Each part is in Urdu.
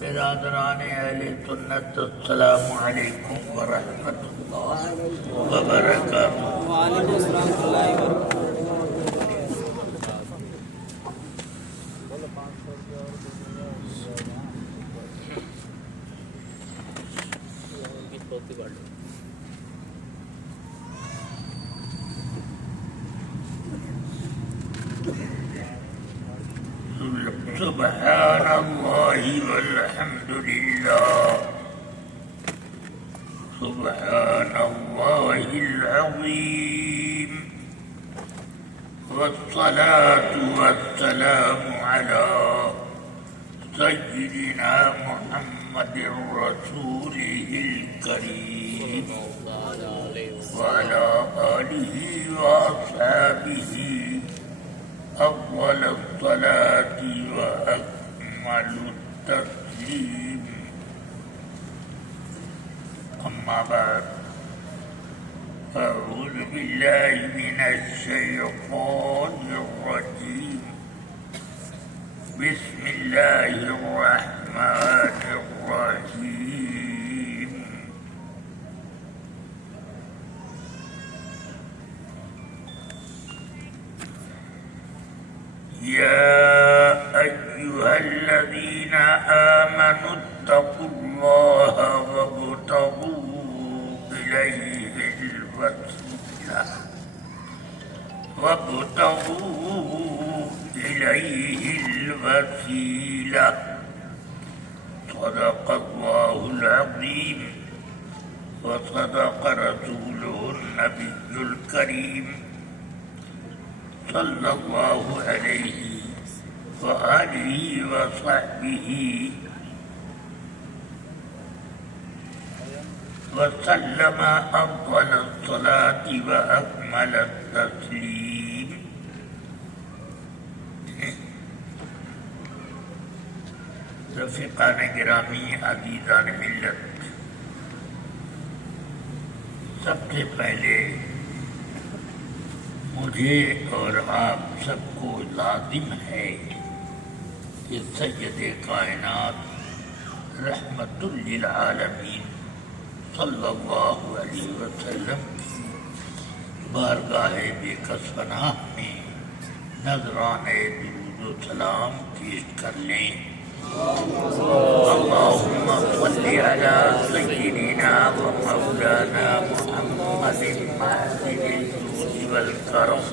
برادران اہل سنت السلام علیکم ورحمۃ اللہ وبرکاتہ۔ وعلیکم السلام ورحمۃ اللہ وبرکاتہ۔ سبحان اللہ والحمد للہ، سبحان اللہ العظیم، والصلاة والسلام علی سیدنا محمد رسولہ الکریم وعلی آلہ واصحابہ أفضل الصلاة وأكمل التسليم، أما بعد، أعوذ بالله من الشيطان الرجيم، بسم الله الرحمن الرحيم، يا أيها الذين آمنوا اتقوا الله وابتغوا إليه الوسيلة، صدق الله العظيم وصدق رسوله النبي الكريم صلى الله عليه وآله وصحبه وسلم أفضل الصلاة وأكمل التسليم۔ رفیقان گرامی، عزیزان ملت، سب سے پہلے مجھے اور آپ سب کو لازم ہے کہ سید کائنات رحمت للعالمین صلی اللہ علیہ وسلم کی بارگاہ بے کس پناہ میں نذرانے درود و سلام پیش کر لیں۔ اللہم صلی علی سیدنا و مولانا محمد معدن الجود والکرم،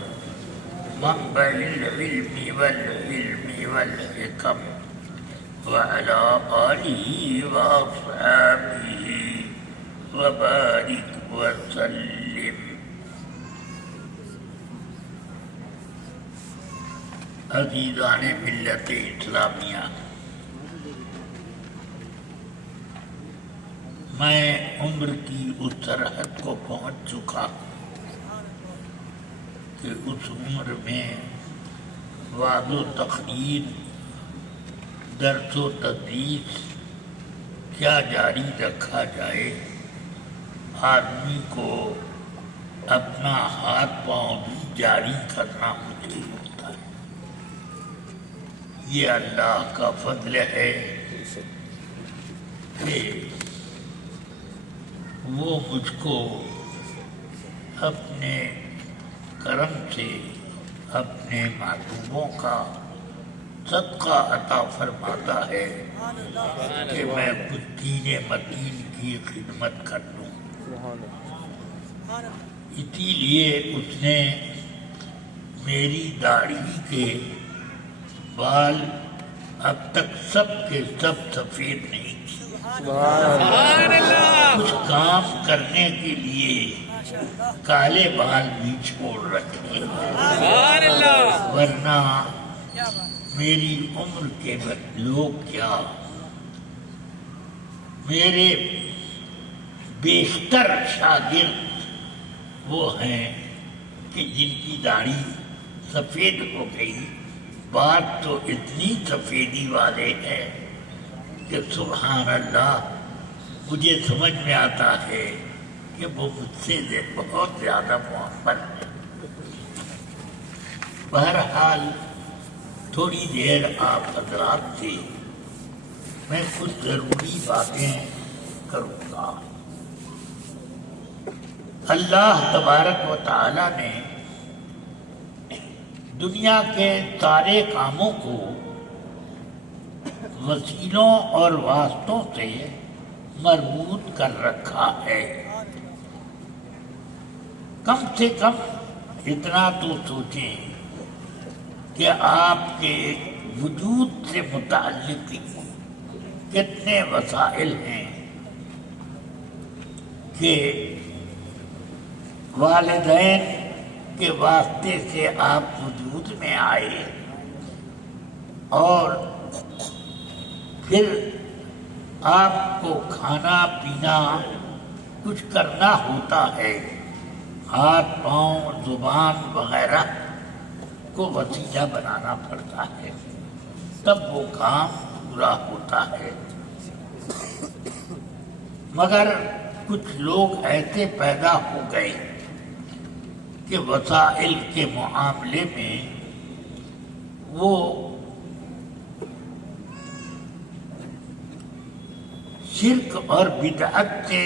منبع العلم والحلم والحکم، وعلی آلہ واصحابہ وبارک وسلم۔ عزیزان ملت اسلامیہ، میں عمر کی اس سرحد کو پہنچ چکا کہ اس عمر میں وعظ و تقریر، درس و تدریس کیا جاری رکھا جائے، آدمی کو اپنا ہاتھ پاؤں بھی جاری کرنا مشکل ہوتا ہے۔ یہ اللہ کا فضل ہے کہ وہ مجھ کو اپنے کرم سے اپنے محبوبوں کا صدقہ عطا فرماتا ہے کہ میں کچھ دین متین کی خدمت کر دوں۔ اسی لیے اس نے میری داڑھی کے بال اب تک سب کے سب سفید نہیں کیے، کچھ کام کرنے کے لیے کالے بال بھی چھوڑ رکھے، ورنہ میری عمر کے لوگ کیا، میرے بیشتر شاگرد وہ ہیں کہ جن کی داڑھی سفید ہو گئی، بات تو اتنی سفیدی والے ہیں کہ سبحان اللہ، مجھے سمجھ میں آتا ہے کہ وہ مجھ سے بہت زیادہ محبت ہے۔ بہرحال تھوڑی دیر آپ حضرات سے میں کچھ ضروری باتیں کروں گا۔ اللہ تبارک و تعالی نے دنیا کے سارے کاموں کو وسیلوں اور واسطوں سے مربوط کر رکھا ہے۔ کم سے کم اتنا تو سوچیں کہ آپ کے وجود سے متعلق کتنے وسائل ہیں کہ والدین کے واسطے سے آپ وجود میں آئے، اور پھر آپ کو کھانا پینا کچھ کرنا ہوتا ہے، ہاتھ پاؤں زبان وغیرہ کو وسیلہ بنانا پڑتا ہے، تب وہ کام پورا ہوتا ہے۔ مگر کچھ لوگ ایسے پیدا ہو گئے کہ وسائل کے معاملے میں وہ شرک اور بدعت سے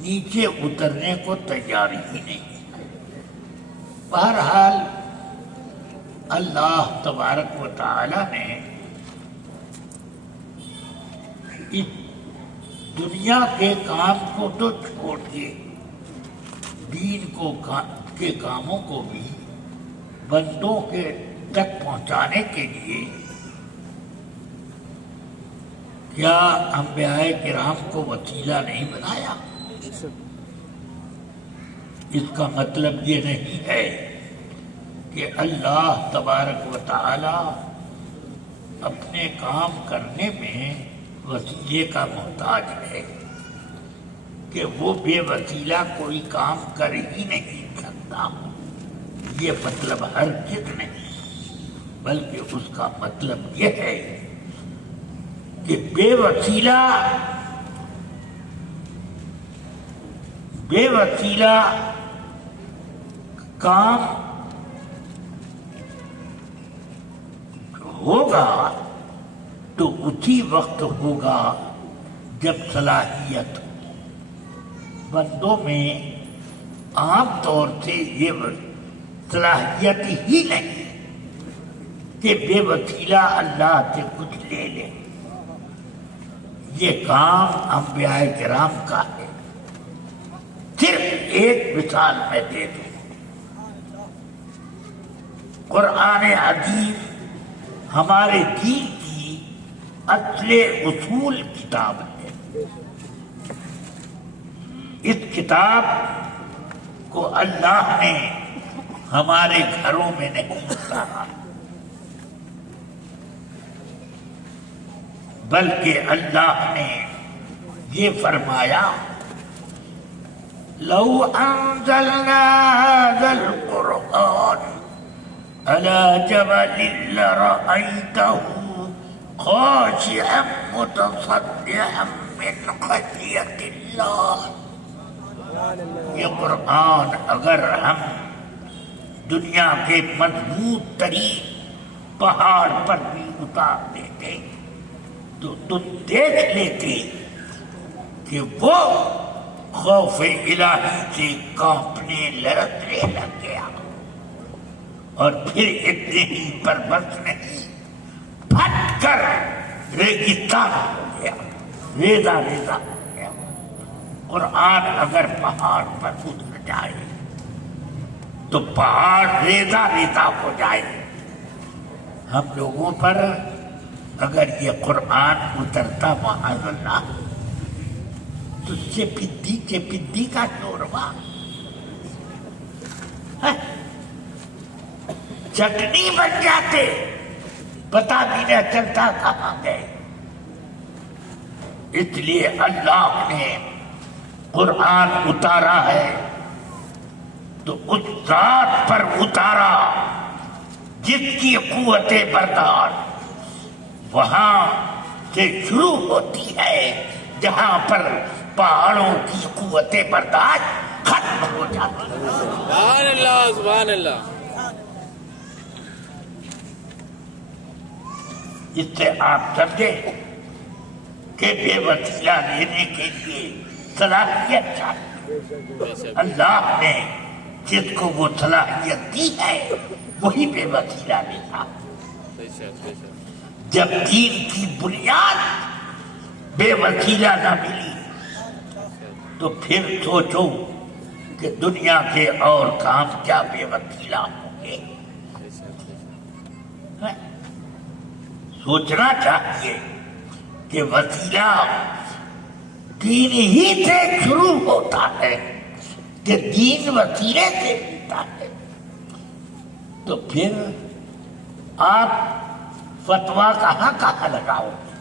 نیچے اترنے کو تیار ہی نہیں۔ بہرحال اللہ تبارک و تعالی نے اس دنیا کے کام کو تو چھوڑ کے دین کے کاموں کو بھی بندوں کے تک پہنچانے کے لیے کیا انبیاء کرام کو وسیلہ نہیں بنایا؟ اس کا مطلب یہ نہیں ہے کہ اللہ تبارک و تعالی اپنے کام کرنے میں وسیلے کا محتاج ہے، کہ وہ بے وسیلہ کوئی کام کر ہی نہیں سکتا، یہ مطلب ہرگز نہیں، بلکہ اس کا مطلب یہ ہے کہ بے وسیلہ کام ہوگا تو اسی وقت ہوگا جب صلاحیت ہو۔ بندوں میں عام طور سے یہ صلاحیت ہی نہیں کہ بے وسیلہ اللہ سے کچھ لے لیں۔ یہ کام انبیاء کرام کا ہے۔ صرف ایک مثال میں دے دوں، قرآن عظیم ہمارے دین کی اصل اصول کتاب ہے۔ اس کتاب کو اللہ نے ہمارے گھروں میں نہیں اتارا، بلکہ اللہ نے یہ فرمایا لو انزلنا هذا القرآن على جبل لرأيته خاشعا متصدعا من خشية الله۔ یہ قرآن اگر ہم دنیا کے مضبوط ترین پہاڑ پر بھی اتار دیتے تو تم دیکھ لیتے کہ وہ خوف الہی سے کانپنے لرزنے لگ گیا، اور پھر اتنے ہی پر بس نہیں، پھٹ کر ریگستان ہو گیا، ریزہ ریزہ ہو گیا۔ قرآن اگر پہاڑ پر اتر جائے تو پہاڑ ریزہ ریزہ ہو جائے۔ ہم لوگوں پر اگر یہ قرآن اترتا معاذ اللہ تو چپدی کا شوربا چٹنی بن جاتے، پتہ بھی نہ چلتا کہاں گئے۔ اس لیے اللہ نے قرآن اتارا ہے تو اس ذات پر اتارا جس کی قوت برداشت وہاں سے شروع ہوتی ہے جہاں پر پہاڑوں کی قوت برداشت ختم ہو جاتی ہے۔ سبحان اللہ سبحان اللہ۔ اس سے آپ سمجھیں کہ بے وسیلہ لینے کے لیے صلاحیت چاہیے. اللہ نے جس کو وہ صلاحیت دی ہے وہی بے وسیلہ لیتا. جب دین کی بنیاد بے وسیلہ نہ ملی تو پھر سوچو کہ دنیا کے اور کام کیا بے وسیلہ ہوں گے. سوچنا چاہیے کہ وسیلہ دین ہی سے شروع ہوتا ہے کہ دین وسیلے سے ملتا ہے. تو پھر آپ فتویٰ کہاں لگاؤ گے,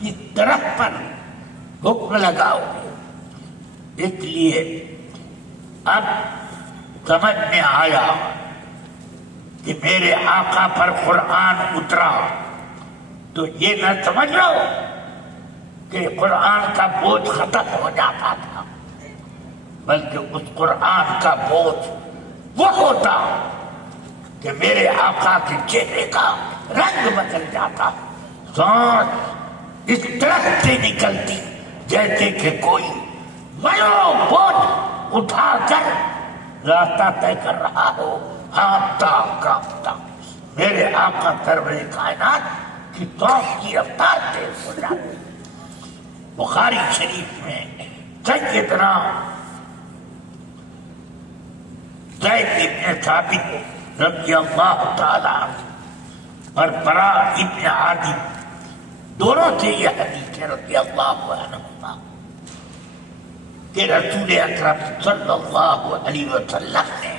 کس طرح پر حکم لگاؤ گے. اس لیے اب سمجھ میں آیا کہ میرے آقا پر قرآن اترا تو یہ نہ سمجھ لو کہ قرآن کا بوجھ ختم ہو جاتا تھا, بلکہ اس قرآن کا بوجھ وہ ہوتا کہ میرے آقا کے چہرے کا رنگ بدل جاتا, سانس اس طرح سے نکلتی جیسے کہ کوئی بڑا بوجھ اٹھا کر راستہ طے کر رہا ہو, ہانپتا کانپتا. میرے آقا سرور کائنات کی سانس کی رفتار تیز ہو جاتی. بخاری شریف میں سیدنا زید ابن ثابت رضی اللہ تعالیٰ اور برا ابن عازب دونوں سے یہ حدیث ہے رضی اللہ عنہما کہ رسول اکرم صلی اللہ علیہ وسلم نے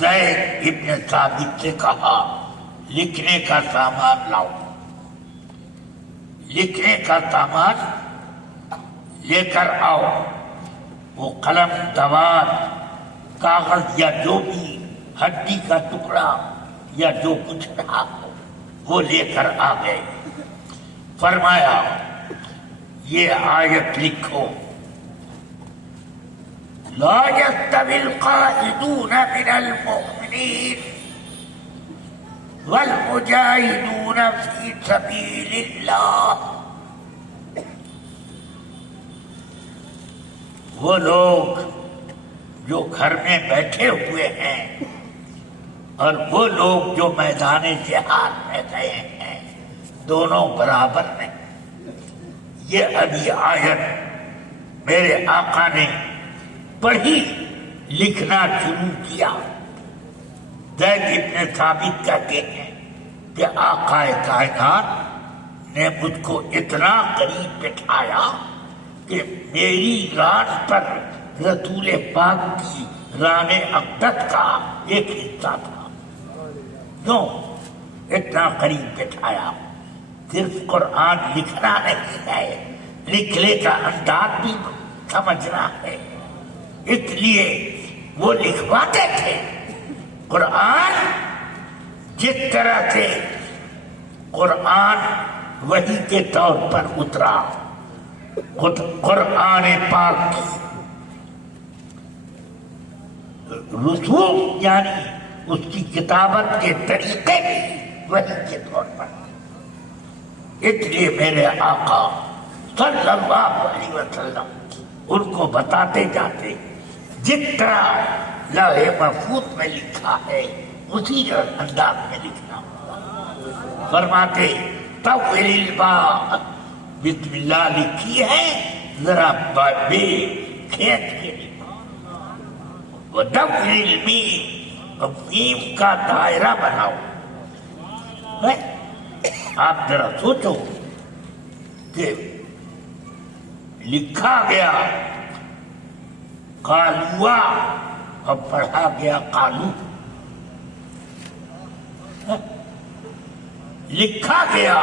زید ابن ثابت سے کہا لکھنے کا سامان لاؤ. لکھنے کا سامان لے کر آؤ. وہ قلم دوات کاغذ یا جو بھی ہڈی کا ٹکڑا یا جو کچھ رہا ہو وہ لے کر آ گئے. فرمایا یہ آیت لکھو, لا يستوي القائدون من المؤمنين والمجاهدون في سبيل الله. وہ لوگ جو گھر میں بیٹھے ہوئے ہیں اور وہ لوگ جو میدان جہاد میں گئے ہیں دونوں برابر ہیں. یہ ابھی آیت میرے آقا نے پڑھی, لکھنا شروع کیا. زید ابن ثابت کہتے ہیں کہ آقا کائنات نے مجھ کو اتنا قریب بٹھایا کہ میری ران پر رسول پاک کی ران اقدس کا ایک حصہ تھا. کیوں اتنا قریب بٹھایا؟ صرف قرآن لکھنا نہیں ہے, لکھنے کا انداز بھی سمجھنا ہے. اس لیے وہ لکھواتے تھے. قرآن جس طرح سے قرآن وحی کے طور پر اترا, قرآن پاک کی رسوم یعنی اس کی کتابت کے طریقے بھی وحی کے طور پر. اس لیے میرے آقا صلی اللہ علیہ وسلم ان کو بتاتے جاتے جس طرح لوح محفوظ میں لکھا ہے اسی انداز میں لکھنا. فرماتے طول الباء, بسم اللہ لکھی ہے ذرا بے کھینچ کے لکھا. ودور المیم, میم کا دائرہ بناؤ. آپ ذرا سوچو کہ لکھا گیا قالوا اور پڑھا گیا قالو. لکھا گیا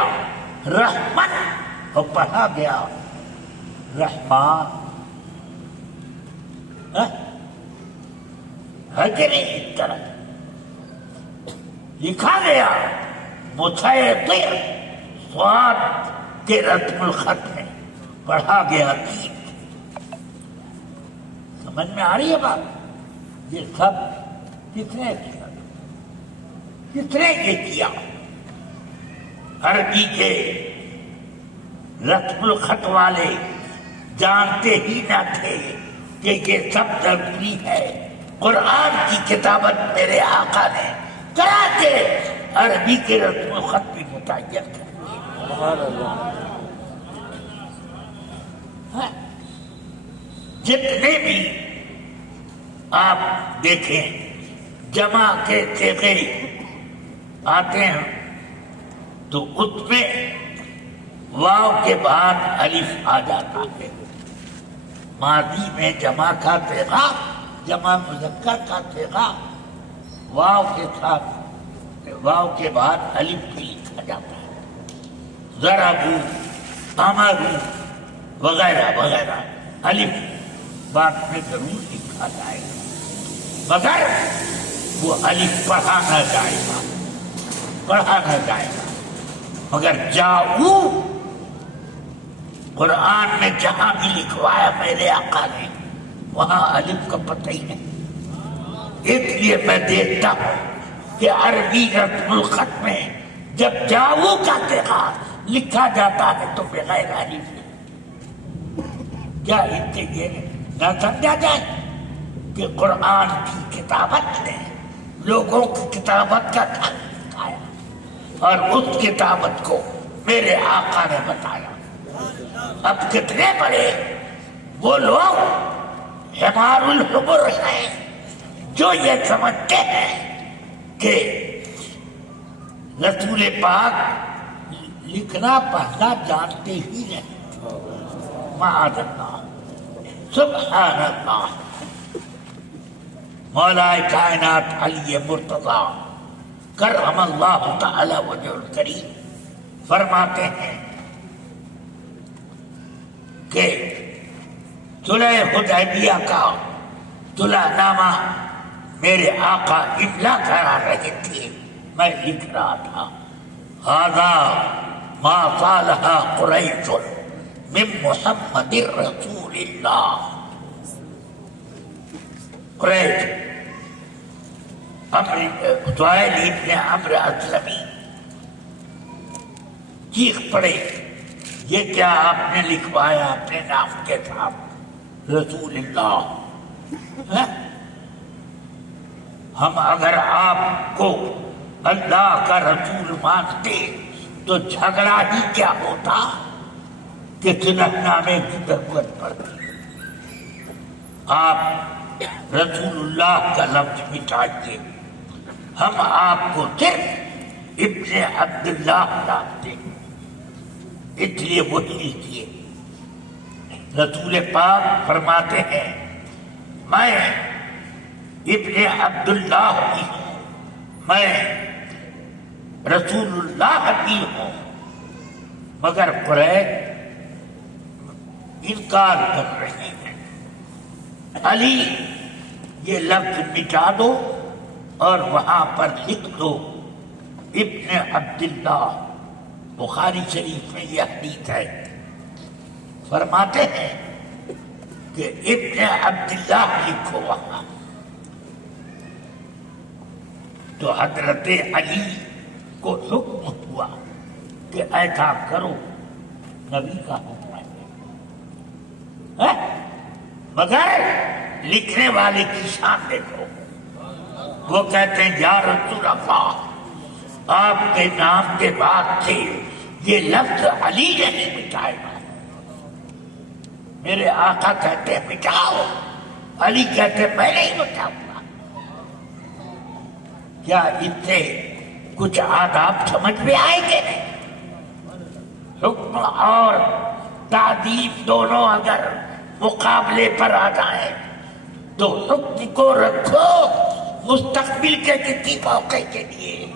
رحمت اور پڑھا گیا رحمان. ہے کہ نہیں؟ اس طرح لکھا گیا مسیطر سواد کے رسم الخط میں, پڑھا گیا تین. سمجھ میں آ رہی ہے بات؟ یہ سب کس نے کیا؟ کس نے یہ کیا؟ عربی کے رسم الخط والے جانتے ہی نہ تھے کہ یہ سب ضروری ہے. قرآن کی کتابت میرے آقا نے کرا کے عربی کے رسم الخط بھی متعین کر دیے. جتنے بھی آپ دیکھیں جمع کے صیغے آتے ہیں تو اس میں واو کے بعد الف آ جاتا ہے. ماضی میں جمع کا صیغہ، جمع مذکر کا صیغہ واو کے ساتھ، واو کے بعد الف بھی لکھا جاتا ہے. ضربوا، امروا وغیرہ وغیرہ الف بعد میں ضرور لکھا جائے گا، مگر وہ الف پڑھا نہ جائے گا، پڑھا نہ جائے گا. مگر جاؤ قرآن میں جہاں بھی لکھوایا میرے آقا نے وہاں الف کا پتہ ہی نہیں. اس لیے میں دیکھتا ہوں کہ عربی رسم الخط میں جب جاؤ کا صیغہ لکھا جاتا ہے تو بغیر الف. کیا اس سے یہ نہ سمجھا جائے کہ قرآن کی کتابت نے لوگوں کی کتابت کا ڈھنگ سکھایا اور اس کتابت کو میرے آقا نے بتایا. اب کتنے بڑے وہ لوگ حمار الحمر ہیں جو یہ سمجھتے ہیں کہ رسول پاک لکھنا پڑھنا جانتے ہی نہیں. معاذ اللہ، سبحان اللہ. مولا کائنات علی مرتضیٰ کرم اللہ تعالی وجہ الکریم فرماتے ہیں کہ صلح حدیبیہ کا صلح نامہ میرے آقا املا کرا رہے تھے، میں لکھ رہا تھا ھذا ما صالح قریش من محمد رسول اللہ. قریش سہیل ابن عمرو اسلمی چیخ پڑے، یہ کیا آپ نے لکھوایا اپنے نام کے ساتھ رسول اللہ؟ ہم اگر آپ کو اللہ کا رسول مانتے تو جھگڑا ہی کیا ہوتا کہ صلح نامے کی ضرورت پڑتی. آپ رسول اللہ کا لفظ مٹائیے، ہم آپ کو صرف ابن عبداللہ جانتے ہیں، اس لیے وہی لکھیے. رسول پاک فرماتے ہیں میں ابن عبداللہ بھی ہوں، میں رسول اللہ بھی ہوں. مگر قریش انکار کر رہے ہیں. علی یہ لفظ مٹا دو اور وہاں پر لکھ دو ابن عبداللہ. بخاری شریف میں یہ حدیث ہے، فرماتے ہیں کہ ابن عبداللہ لکھو وہاں. تو حضرت علی کو حکم ہوا کہ ایسا کرو، نبی کا حکم ہے. مگر لکھنے والے کی شان دیکھو، وہ کہتے ہیں یا رسول اللہ آپ کے نام کے بعد سے یہ لفظ علی نہیں مٹائے گا. میرے آقا کہتے ہیں مٹاؤ، علی کہتے ہیں میں نہیں مٹاؤں گا. کیا اس سے کچھ آداب سمجھ میں آئے گے؟ حکم اور تعدیب دونوں اگر مقابلے پر آ جائیں تو حکم کو رکھو مستقبل کے کسی موقع کے لیے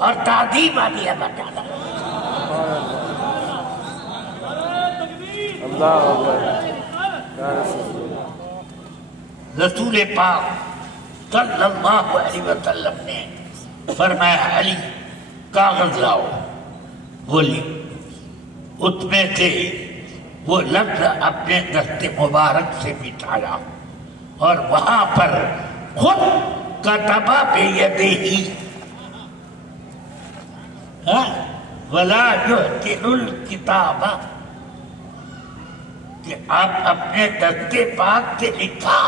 اور تعدیب علیہ بتانا. رسول پاک صلی اللہ علیہ وسلم نے فرمایا علی کاغذ لاؤ. بولی اس میں سے وہ لفظ اپنے دست مبارک سے مٹایا اور وہاں پر خود کتبہ بیدیہ ولا یحسن الکتابہ کہ آپ اپنے دستے پاک سے لکھا،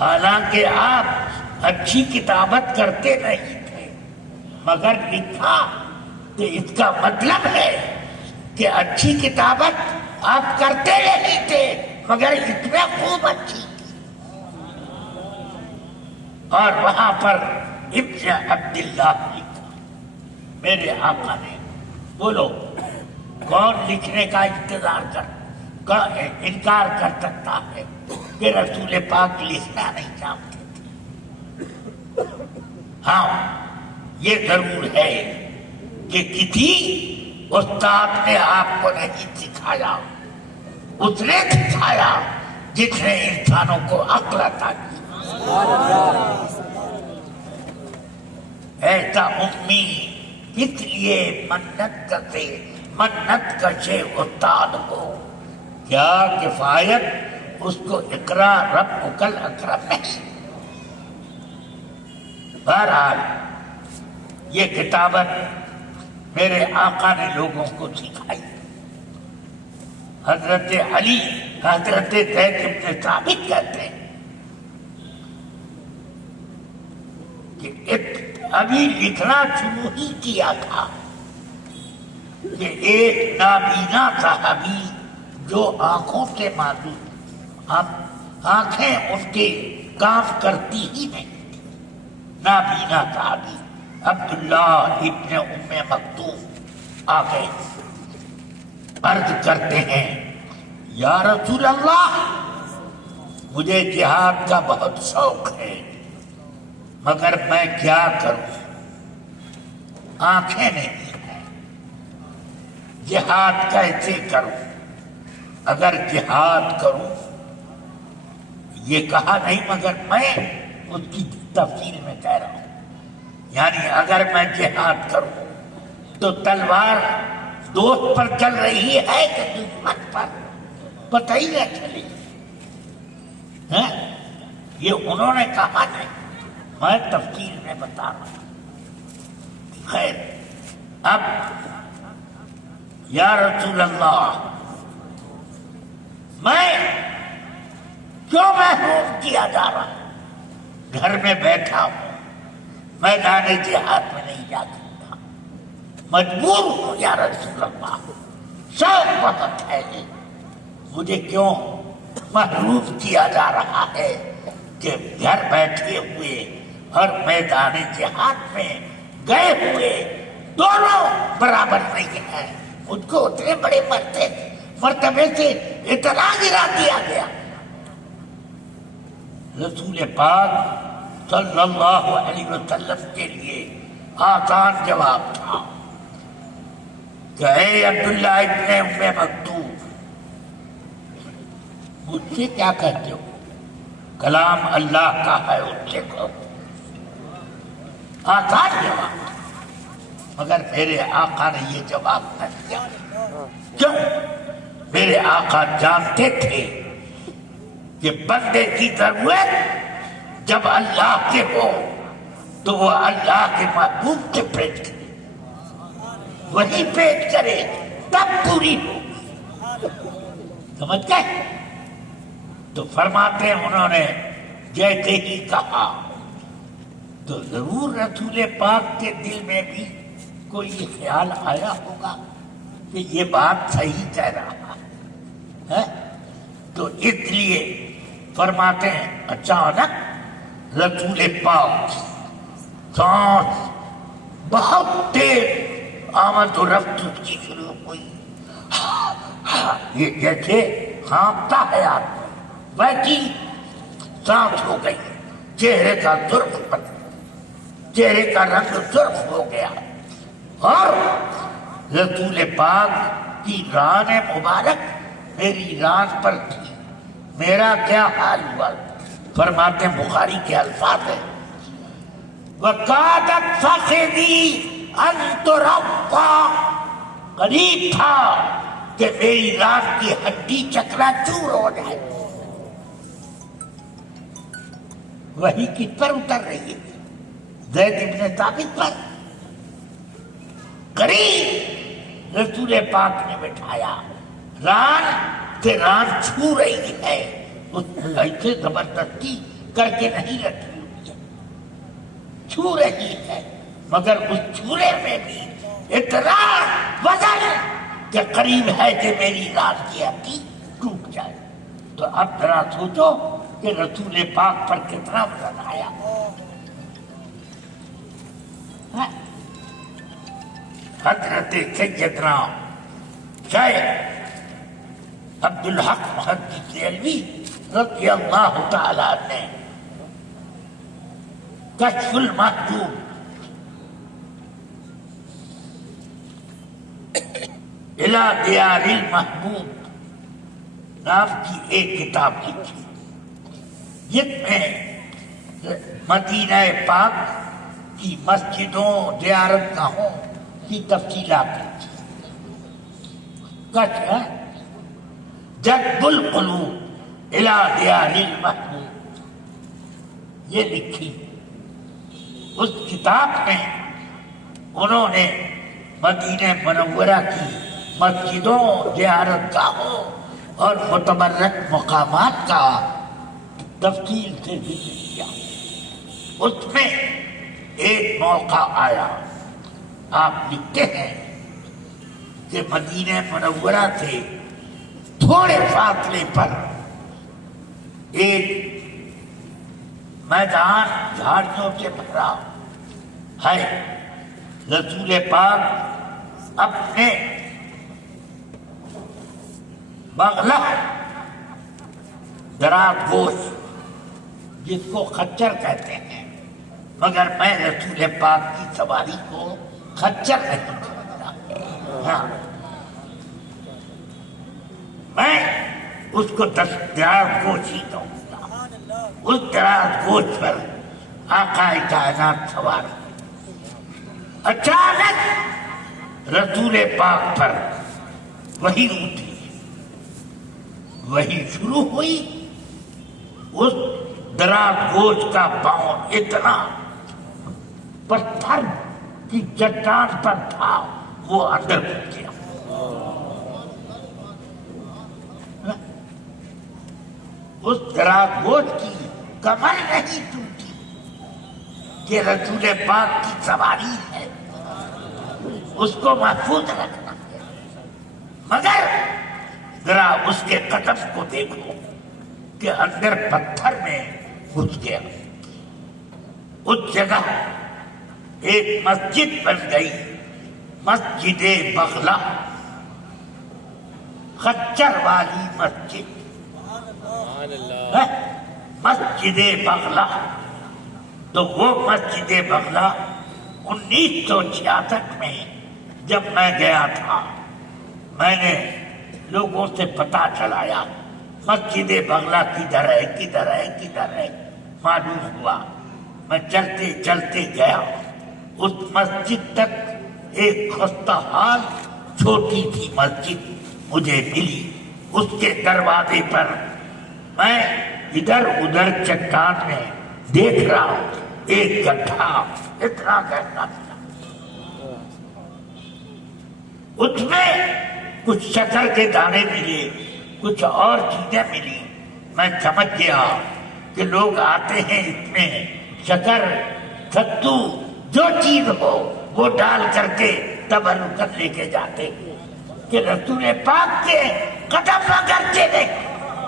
حالانکہ آپ اچھی کتابت کرتے نہیں تھے، مگر لکھا، تو اس کا مطلب ہے کہ اچھی کتابت آپ کرتے نہیں تھے مگر اس میں خوب اچھی تھی۔ اور وہاں پر ابن عبداللہ لکھا، میرے آقا نے۔ بولو کون لکھنے کا انکار کر سکتا ہے کہ رسول پاک لکھنا نہیں جانتے تھے؟ ہاں یہ ضرور ہے کہ کسی استاد نے آپ کو نہیں سکھایا، اس نے سکھایا جس نے انسانوں کو عقل عطا کی۔ ایسا امی اس لیے منت کشے استاد ہو، کیا کفایت اس کو اقرا ربک الاکرم نہیں۔ بہرحال یہ کتابت میرے آقا نے لوگوں کو سکھائی۔ حضرت علی، حضرت زید بن ثابت کہتے ہیں کہ ابھی لکھنا شروع ہی کیا تھا کہ ایک نابینا صحابی جو آنکھوں سے معذور، آنکھیں ان کے کام کرتی ہی نہیں تھی، نابینا صحابی عبداللہ ابن ام مکتوم آ گئے، عرض کرتے ہیں یا رسول اللہ، مجھے جہاد کا بہت شوق ہے مگر میں کیا کروں، آنکھیں نہیں ہیں، جہاد کیسے کروں؟ اگر جہاد کروں، یہ کہا نہیں مگر میں اس کی تفصیل میں کہہ رہا ہوں، یعنی اگر میں جہاد کروں تو تلوار دوست پر چل رہی ہے کہ دشمن پر، پتہ ہی نہ چلے۔ یہ انہوں نے کہا نہیں، میں تفصیل میں بتا رہا ہوں۔ خیر، اب یا رسول اللہ، میں کیوں محروم کیا جا رہا ہوں؟ گھر میں بیٹھا ہوں، میدان جہاد میں نہیں جا سکتا، مجبور ہوں یا رسول اللہ، شوق بہت ہے، مجھے کیوں محروم کیا جا رہا ہے کہ گھر بیٹھے ہوئے اور میدان جہاد میں گئے ہوئے دونوں برابر نہیں ہیں؟ مجھ کو اتنے بڑے مرتبے سے اتنا گرا دیا گیا۔ رسول پاک صلی اللہ علیہ وسلم کے لیے آسان جواب تھا کہ اے عبداللہ ابن ام مکتوم، مجھ سے کیا کہتے ہو؟ کلام اللہ کا ہے، اس سے کہو۔ آسان جواب، مگر میرے آقا نے یہ جواب نہ دیا۔ کیوں؟ میرے آقا جانتے تھے کہ بندے کی ضرورت جب اللہ کے ہو تو وہ اللہ کے محبوب سے پیش کرے، وہی پیش کرے تب پوری ہو۔ سمجھ گئے؟ تو فرماتے ہیں انہوں نے جیسے ہی کہا تو ضرور رسول پاک کے دل میں بھی کوئی خیال آیا ہوگا کہ یہ بات صحیح کہہ رہا ہے، تو اس لیے فرماتے ہیں اچانک رسول پاک سانس بہت تیز آمد و رفت اس کی شروع ہوئی، یہ جیسے ہانپتا ہے آدمی ویسی سانس ہو گئی، چہرے کا رنگ سرخ ہو گیا، اور رسول پاک کی ران مبارک میری ران پر تھی، میرا کیا حال ہوا؟ فرماتے ہیں بخاری کے الفاظ ہیں وَقَادَتْ فَخِذِي أَن تُرَوَّى، قریب تھا کہ میری ران کی ہڈی چکنا چور ہو جائے۔ وہی کس پر اتر رہی ہے؟ زید بن ثابت پر۔ قریب رسول پاک نے بٹھایا، ران کہ ران چھو رہی ہے، اس ایسے زبردستی کر کے نہیں رکھی، چھو رہی ہے، مگر اس چھونے میں بھی اتنا وزن کہ قریب ہے کہ میری رات کی ہڈی ٹوٹ جائے۔ تو اب ذرا سوچو کہ رسول پاک پر کتنا وزن آیا۔ حضرت سیدنا شیخ عبدالحق محدث دہلوی رضی اللہ تعالیٰ نے کشف المحجوب الی دیار المحبوب نام کی ایک کتاب لکھی، جس میں مدینہ پاک کی مسجدوں زیارت گاہوں کی تفصیلات کچھ جذب القلوب الی دیار المحبوب یہ لکھی۔ اس کتاب میں انہوں نے مدینہ منورہ کی مسجدوں زیارت گاہوں اور متبرک مقامات کا تفصیل سے ذکر کیا۔ اس میں ایک موقع آیا، آپ لکھتے ہیں کہ مدینہ منورہ سے تھوڑے فاصلے پر ایک میدان جھاڑیوں سے بھرا ہے، رسول پاک اپنے بغلہ دراز گوش جس کو خچر کہتے ہیں، مگر میں رسول پاک کی سواری کو خچر نہیں کہتا، ہاں میں اس کو دراز گوش ہی کہوں گا۔ اس دراز گوش پر آقا کائنات سوار، اچانک رسول پاک پر وحی اٹھی، وحی شروع ہوئی۔ اس دراز گوش کا پاؤں اتنا پتھر کی چٹان پر تھا، وہ اندر گھس گیا۔ اس دراز گوش کی کمر نہیں ٹوٹی کہ رسول پاک کی سواری ہے، اس کو محفوظ رکھنا ہے، مگر ذرا اس کے قدم کو دیکھو کہ اندر پتھر میں گھس گیا۔ اس جگہ ایک مسجد بن گئی، مسجد بغلہ، خچر والی مسجد، مسجد بغلہ۔ تو وہ مسجد بغلہ 1966 میں جب میں گیا تھا، میں نے لوگوں سے پتہ چلایا مسجد بغلہ کدھر ہے کدھر ہے کدھر ہے، معلوم ہوا۔ میں چلتے چلتے گیا، اس مسجد تک ایک خستہ حال چھوٹی سی مسجد مجھے ملی۔ اس کے دروازے پر میں ادھر ادھر چٹان میں دیکھ رہا ہوں، ایک گڈھا اتنا گہرا تھا، اس میں کچھ شکر کے دانے ملے، کچھ اور چیزیں ملی۔ میں سمجھ گیا کہ لوگ آتے ہیں اس میں شکر ستو جو چیز ہو وہ ڈال کر کے تبرکت لے کے جاتے، کہ رسول پاک کے قدم اگر چلے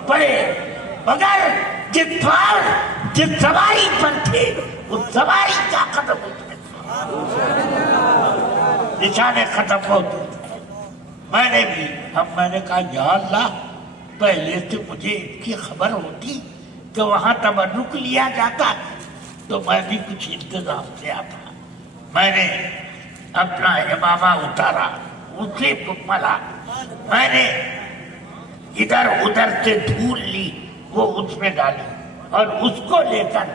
پڑے، مگر جس سواری پر تھے اس سواری کا قدم اس میں تھا، نشان قدم موجود ہے۔ میں نے کہا یا اللہ، پہلے سے مجھے اس کی خبر ہوتی کہ وہاں تبرک لیا جاتا تو میں بھی کچھ انتظام سے آتا۔ میں نے اپنا امامہ اتارا، اسے ملا، میں نے ادھر ادھر سے دھول لی، وہ اس میں ڈالی، اور اس کو لے کر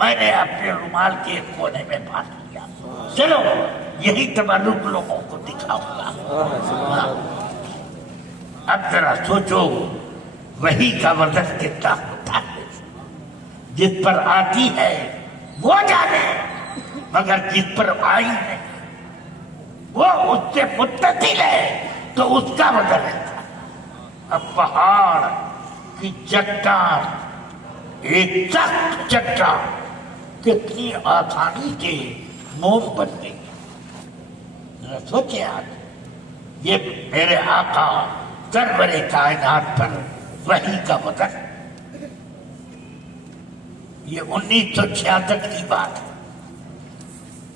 میں نے اپنے رومال کے ایک کونے میں باندھ لیا۔ چلو یہی تبرک لوگوں کو دکھاؤں گا۔ اب ذرا سوچو وہی کا وزن کتنا ہوتا ہے، جس پر آتی ہے وہ جانے، مگر جس پر آئی نہیں وہ اس سے متصل ہے تو اس کا وزن ہے۔ اب پہاڑ کی چٹان، ایک سخت چٹان کتنی آسانی سے موم بن گئی. ذرا سوچے آج، یہ میرے آقا سرور کائنات پر وحی کا وطن. یہ 1966 کی بات ہے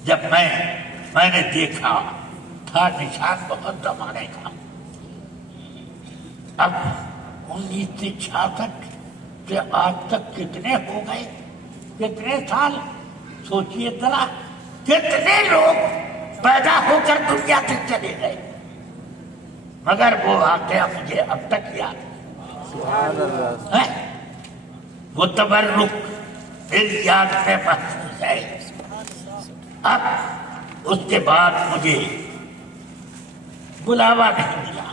جب میں نے دیکھا تھا نشان بہت زمانے کا. اب 1966 سے آج تک کتنے ہو گئے، کتنے سال؟ سوچئے ذرا، کتنے لوگ پیدا ہو کر دنیا سے چلے گئے، مگر وہ واقعہ مجھے اب تک یاد ہے. وہ تبرک میری یاد میں محفوظ ہے. اب اس کے بعد مجھے بلاوا نہیں ملا.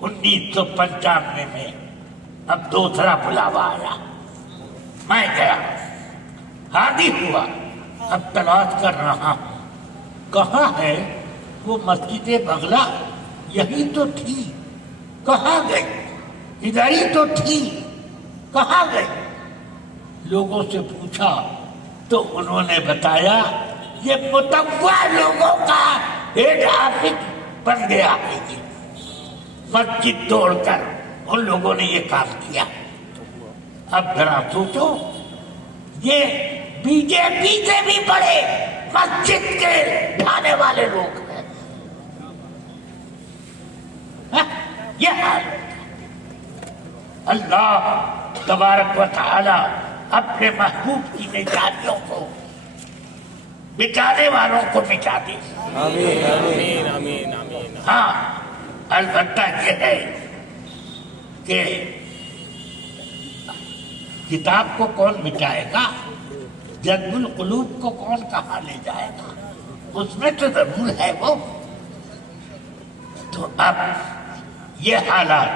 1995 میں اب دوسرا بلاوا آیا، میں گیا، حاضر ہوا. اب تلاش کر رہا ہوں کہاں ہے وہ مسجد بغلا، یہی تو تھی، کہاں گئی؟ ادھر ہی تو تھی، کہاں گئی؟ لوگوں سے پوچھا تو انہوں نے بتایا یہ متوع لوگوں کا ہیڈ آفس بن گیا ہے. مسجد توڑ کر ان لوگوں نے یہ کام کیا. اب ذرا سوچو، یہ بی جے پی سے بھی بڑے مسجد کے ڈھانے والے لوگ ہیں. یہ حال ہے. اللہ تبارک و تعالی اپنے محبوب کی نشانیوں کو مٹانے والوں کو مٹا دے. آمین آمین آمین آمین. ہاں، البتہ یہ ہے کہ کتاب کو کون مٹائے گا، جذب القلوب کو کون کہاں لے جائے گا، اس میں تو ضرور ہے وہ. تو اب یہ حالات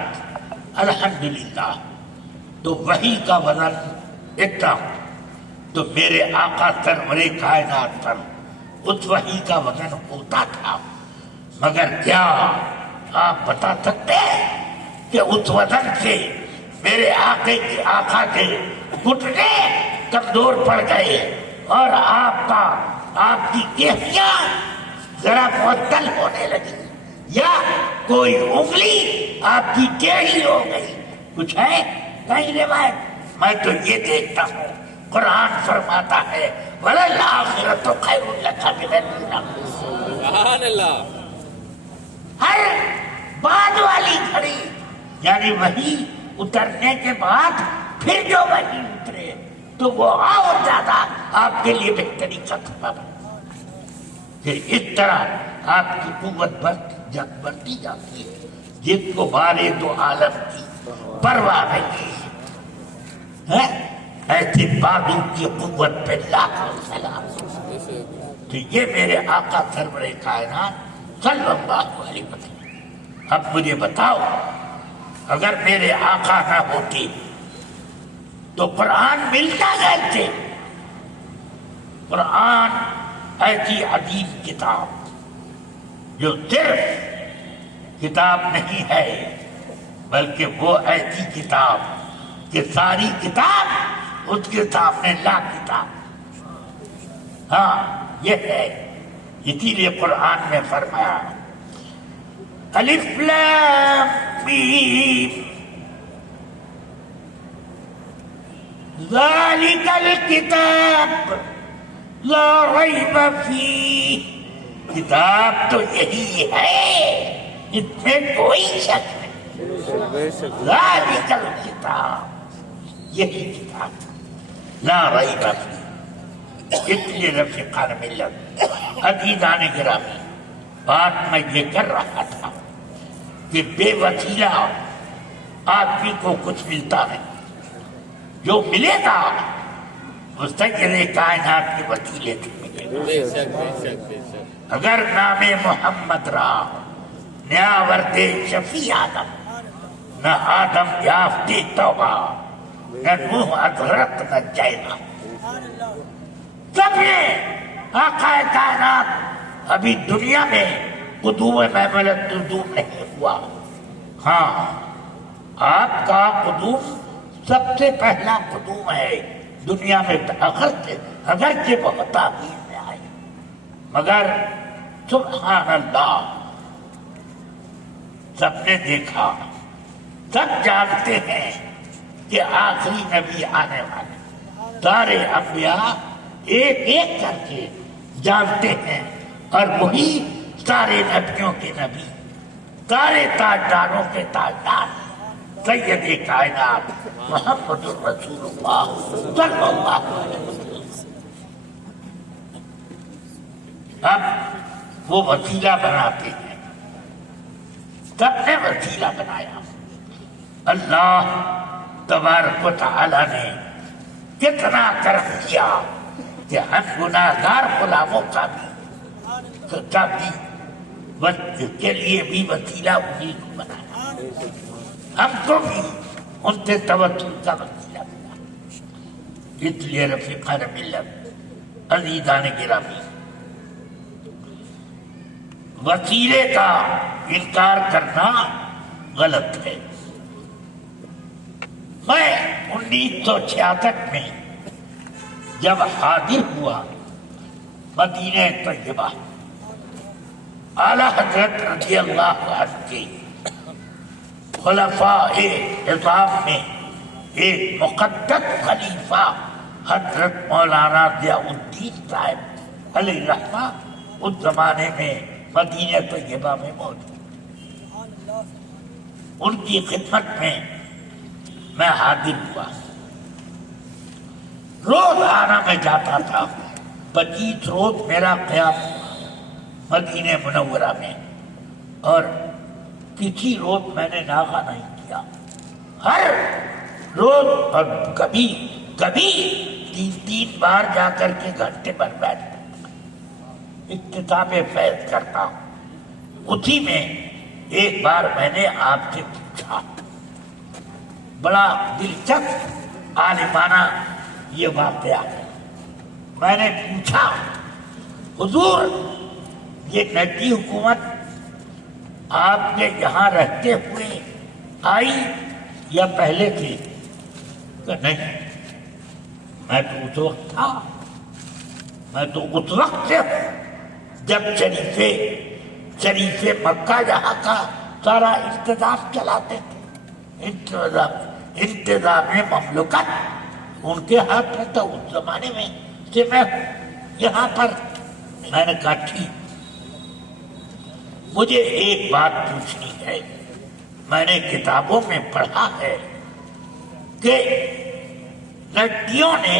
الحمدللہ، تو وحی کا وزن اتنا تو میرے آقا سرور کائنات پر اس وحی کا وزن ہوتا تھا. مگر کیا آپ بتا سکتے ہیں کہ اس وزن سے میرے آقا کے گھٹنے کمزور پڑ گئے اور آپ کی کیفیت ذرا معطل ہونے لگی، یا کوئی انگلی آپ کی ٹیڑھی ہو گئی؟ کچھ ہے کہیں روایت؟ میں تو یہ دیکھتا ہوں قرآن فرماتا ہے وَلَلْآخِرَةُ خَيْرٌ لَكَ مِنَ الْأُولَىٰ. سبحان اللہ. ہر بعد والی گھڑی، یعنی وحی اترنے کے بعد پھر جو وحی اترے تو وہ اور زیادہ آپ کے لیے بہتری کا سبب ہے. پھر اس طرح آپ کی قوت بڑھتی جاتی ہے، جس کو بارے دو عالم کی پرواہ نہیں ہے. ایسے بادو کی قوت پہ لاکھوں سلام. تو یہ میرے آقا سرور کائنات صلی اللہ علیہ وسلم. اب مجھے بتاؤ، اگر میرے آقا نہ ہوتے تو قرآن ملتا کیسے؟ قرآن ایسی عظیم کتاب جو صرف کتاب نہیں ہے، بلکہ وہ ایسی کتاب کہ ساری کتاب اس کے سامنے لا کتاب. ہاں یہ ہے. اسی لیے قرآن نے فرمایا الف لام میم ذالک الکتاب لا ریب فیہ. کتاب تو یہی ہے، اس میں کوئی شک نہیں. ذالک الکتاب، یہی کتاب لا ریب فیہ. اس لیے رفیقان ملت، عزیزان گرامی، بات میں یہ کر رہا تھا کہ بے وسیلہ آدمی کو کچھ ملتا نہیں. جو ملے گا مستقل کائنات کے وسیلے سے ملے گا. بے شک بے شک بے شک. اگر نام محمد را نیا ورد شفیع آدم، نہ آدم یافتی توبہ، نہ نوح حضرت نہ جینا. سب نے آقا کائنات ابھی دنیا میں قدوم محملت نزول نہیں ہوا. ہاں آپ کا قدوم سب سے پہلا قدوم ہے دنیا میں، اگرچہ بہت تاخیر میں آئے، مگر سبحان اللہ سب نے دیکھا، سب جانتے ہیں کہ آخری نبی آنے والے، سارے انبیاء ایک ایک کر کے جانتے ہیں، اور وہی سارے نبیوں کے نبی، سارے تاجداروں کے تاجدار، سید کائنات محمد الرسول اللہ صلی اللہ علیہ وسلم۔ اب وہ وسیلہ بناتے ہیں، سب نے وسیلہ بنایا۔ اللہ تبارک و تعالی نے کتنا کرم کیا کہ ہم گناہگار غلاموں کا بھی کے لیے بھی وسیلہ انہیں کو بنایا، ہم کو بھی ان سے توسل کا وسیلہ بنا۔ اس لیے رفیقان ملت، عزیزان گرامی، وسیلے کا انکار کرنا غلط ہے۔ میں 1966 میں جب حاضر ہوا مدینہ طیبہ، اعلیٰ حضرت رضی اللہ عنہ کے خلفاء عظام میں ایک مقدس خلیفہ حضرت مولانا ضیاء الدین صاحب علیہ رحمہ اس زمانے میں مدینہ طیبہ میں موجود، ان کی خدمت میں میں حاضر ہوا۔ روز آنا میں جاتا تھا، 25 روز میرا قیام ہوا مدینہ منورہ میں، اور کسی روز میں نے ناغہ نہیں کیا۔ ہر روز، اور کبھی 3 بار جا کر کے گھنٹے بھر بیٹھتا، اختتام فیض کرتا ہوں۔ اسی میں ایک بار میں نے آپ سے پوچھا، بڑا دلچسپ عالمانہ یہ واقعہ ہے، میں نے پوچھا حضور یہ نجی حکومت آپ کے یہاں رہتے ہوئے آئی یا پہلے تھی؟ کہ نہیں، میں تو اس وقت تھا، میں تو اس وقت سے جب شریف مکہ یہاں کا سارا انتظام چلاتے تھے، انتظام مملکت ان کے ہاتھ میں تھا اس زمانے میں سے میں یہاں پر۔ میں نے کہا ٹھیک، مجھے ایک بات پوچھنی ہے، میں نے کتابوں میں پڑھا ہے کہ لڑکیوں نے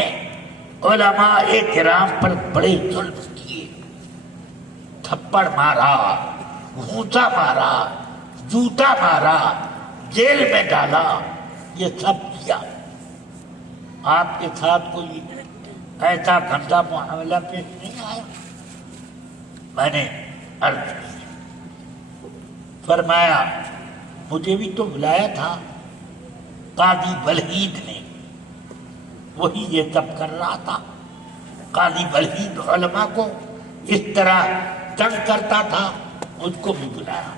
علماء کرام پر بڑے ظلم کیے، تھپڑ مارا، گھونسا مارا، جوتا مارا، جیل میں ڈالا، یہ سب کیا۔ آپ کے ساتھ کوئی ایسا گندا معاملہ پیش نہیں آیا؟ میں نے عرض کی، فرمایا مجھے بھی تو بلایا تھا قاضی بلحید نے، وہی یہ سب کر رہا تھا۔ قاضی بلحید علماء کو اس طرح تنگ کرتا تھا، مجھ کو بھی بلایا۔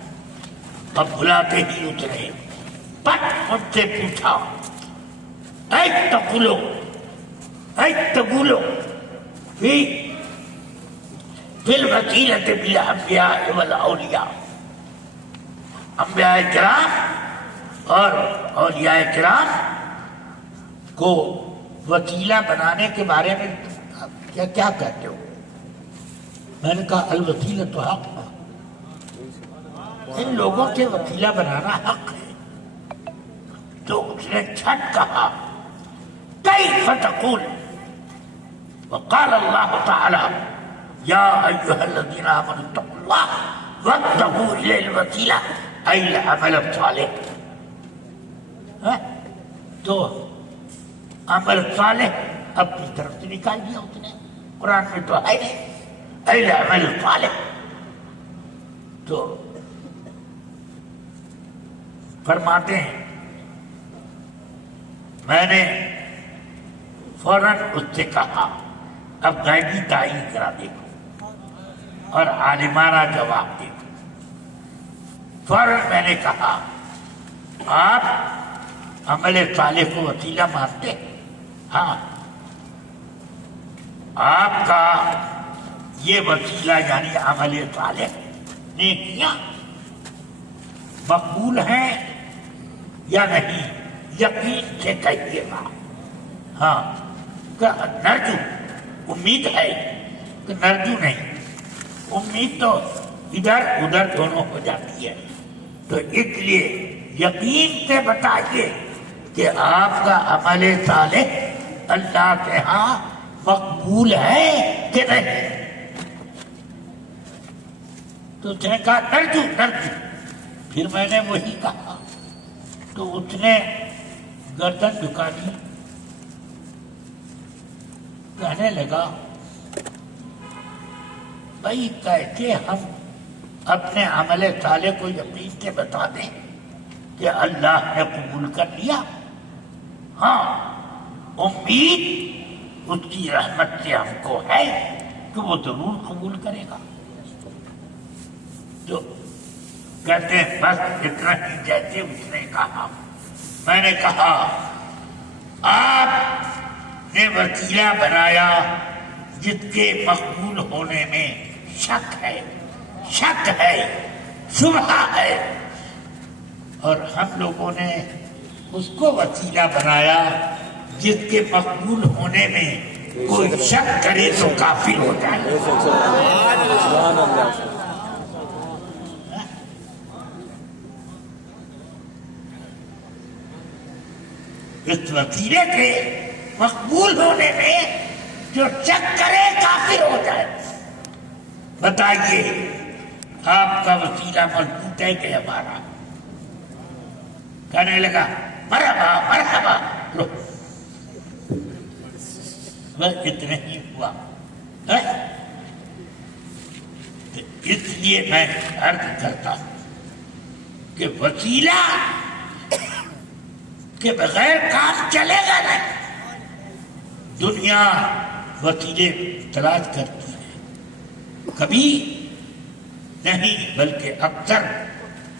اب بلاتے ہی اترے، پٹ مجھ سے پوچھا، تقولو فی الوسیلۃ بالانبیاء والاولیاء، انبیاء کرام اور اولیاء کرام کو وسیلہ بنانے کے بارے میں کیا کہتے ہو؟ میں نے کہا الوسیلۃ حق، ان لوگوں سے وسیلہ بنانا حق ہے۔ تو اس نے چھٹ کہا، کیف تقول وقال اللہ تعالی یا ایھا الذین آمنوا اتقوا اللہ وابتغوا الیہ الوسیلہ ای العمل الصالح۔ تو عمل صالح اپنی طرف سے نکال دیا اس نے، قرآن میں تو ہے نہیں ای العمل الصالح۔ تو فرماتے ہیں میں نے فوراً اس سے کہا اب غیبی تعین کرا دیکھو اور عالمانہ جواب دیکھو۔ فوراً میں نے کہا آپ عمل صالح کو وسیلہ مانتے ہیں؟ ہاں، آپ کا یہ وسیلہ یعنی عمل صالح نیکیاں مقبول ہیں یا نہیں، یقین سے کہیے گا ہاں کہ نرجو، امید ہے کہ نرجو نہیں، امید تو ادھر ادھر دونوں ہو جاتی ہے، تو اس لیے یقین سے بتائیے کہ آپ کا عمل صالح اللہ کے ہاں مقبول ہے کہ نہیں؟ تو اس نے کہا نرجو نرجو، پھر میں نے وہی کہا تو اس نے گردن جھکا دی، کہنے لگا بھائی کیسے ہم اپنے عمل صالح کو یقین سے بتا دیں کہ اللہ نے قبول کر لیا؟ ہاں، امید اس کی رحمت سے ہم کو ہے کہ وہ ضرور قبول کرے گا۔ تو کہتے ہیں بس اتنا ہی جیسے اس نے کہا، میں نے کہا آپ نے وسیلہ بنایا جس کے مقبول ہونے میں شک ہے شبہ ہے، اور ہم لوگوں نے اس کو وسیلہ بنایا جس کے مقبول ہونے میں کوئی شک کرے تو کافر ہو جائے۔ اس وسیلے کے مقبول ہونے میں جو شک کرے کافر ہو جائے۔ بتائیے آپ کا وسیلہ مضبوط ہے کہ ہمارا؟ کہنے لگا مرحبا مرحبا، بس اتنا ہی ہوا۔ اس لیے میں عرض کرتا ہوں کہ وسیلہ کے بغیر کام چلے گا نہیں۔ دنیا وسیلے تلاش کرتی ہے، کبھی نہیں بلکہ اکثر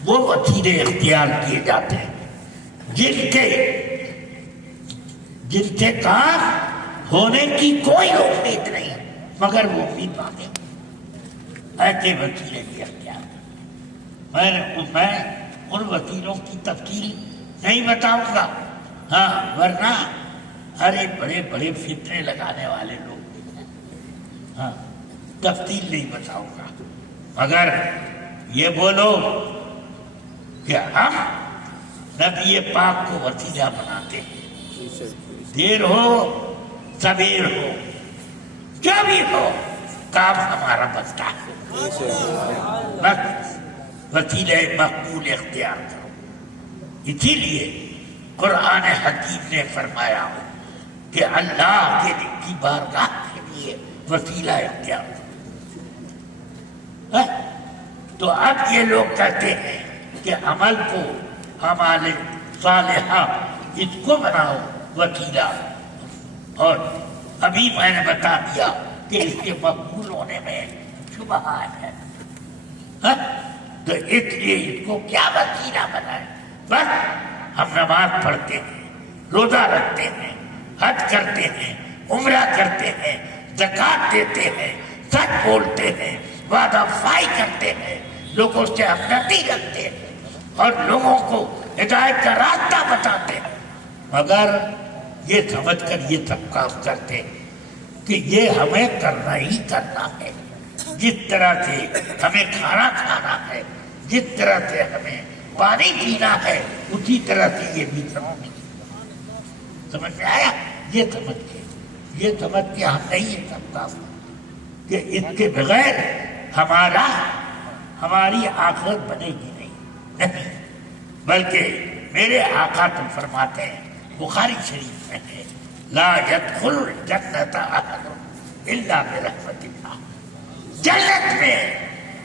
وہ وسیلے اختیار کیے جاتے ہیں جن سے کام ہونے کی کوئی امید نہیں، مگر وہ امید مانگے ایسے وسیلے بھی اختیار کرتے۔ میں ان وسیلوں کی تفصیل نہیں بتاؤں گا، ہاں، ورنہ ارے بڑے بڑے فتنے لگانے والے لوگ بھی ہیں، ہاں، تفصیل نہیں بتاؤں گا، مگر یہ بولو کہ ہم نبی پاک کو وسیلہ بناتے ہیں، دیر ہو سبیر ہو جو بھی ہو کام ہمارا بنتا ہے، بس وسیلہ مقبول اختیار کرو۔ اسی لیے قرآن حکیم نے فرمایا کہ اللہ کی بارگاہ کے لیے وسیلہ اختیار کرو۔ تو اب یہ لوگ کہتے ہیں کہ عمل کو اعمال صالحہ اس کو بناؤ وسیلہ، اور ابھی میں نے بتا دیا کہ اس کے مقبول ہونے میں شبہ ہے، تو اس لیے اس کو کیا وسیلہ بنائے؟ بس ہم نماز پڑھتے ہیں، روزہ رکھتے ہیں، حج کرتے ہیں، عمرہ کرتے ہیں، زکوٰۃ دیتے ہیں، سچ بولتے ہیں، وعدہ فائی کرتے ہیں، لوگوں سے ہمدردی رکھتے ہیں اور لوگوں کو ہدایت کا راستہ بتاتے ہیں، مگر یہ سمجھ کر یہ سب کام کرتے کہ یہ ہمیں کرنا ہی کرنا ہے، جس طرح سے ہمیں کھانا کھانا ہے، جس طرح سے ہمیں پانی پینا ہے، اسی طرح سے یہ بھی ضروری ہے۔ سمجھ میں آیا؟ یہ سمجھ کے ہم نہیں یہ سب کام کہ اس کے بغیر ہماری آخرت بنے گی نہیں، بلکہ میرے آقا تو فرماتے ہیں، بخاری شریف میں ہے، لا يدخل الجنة احد الا برحمت اللہ، جنت میں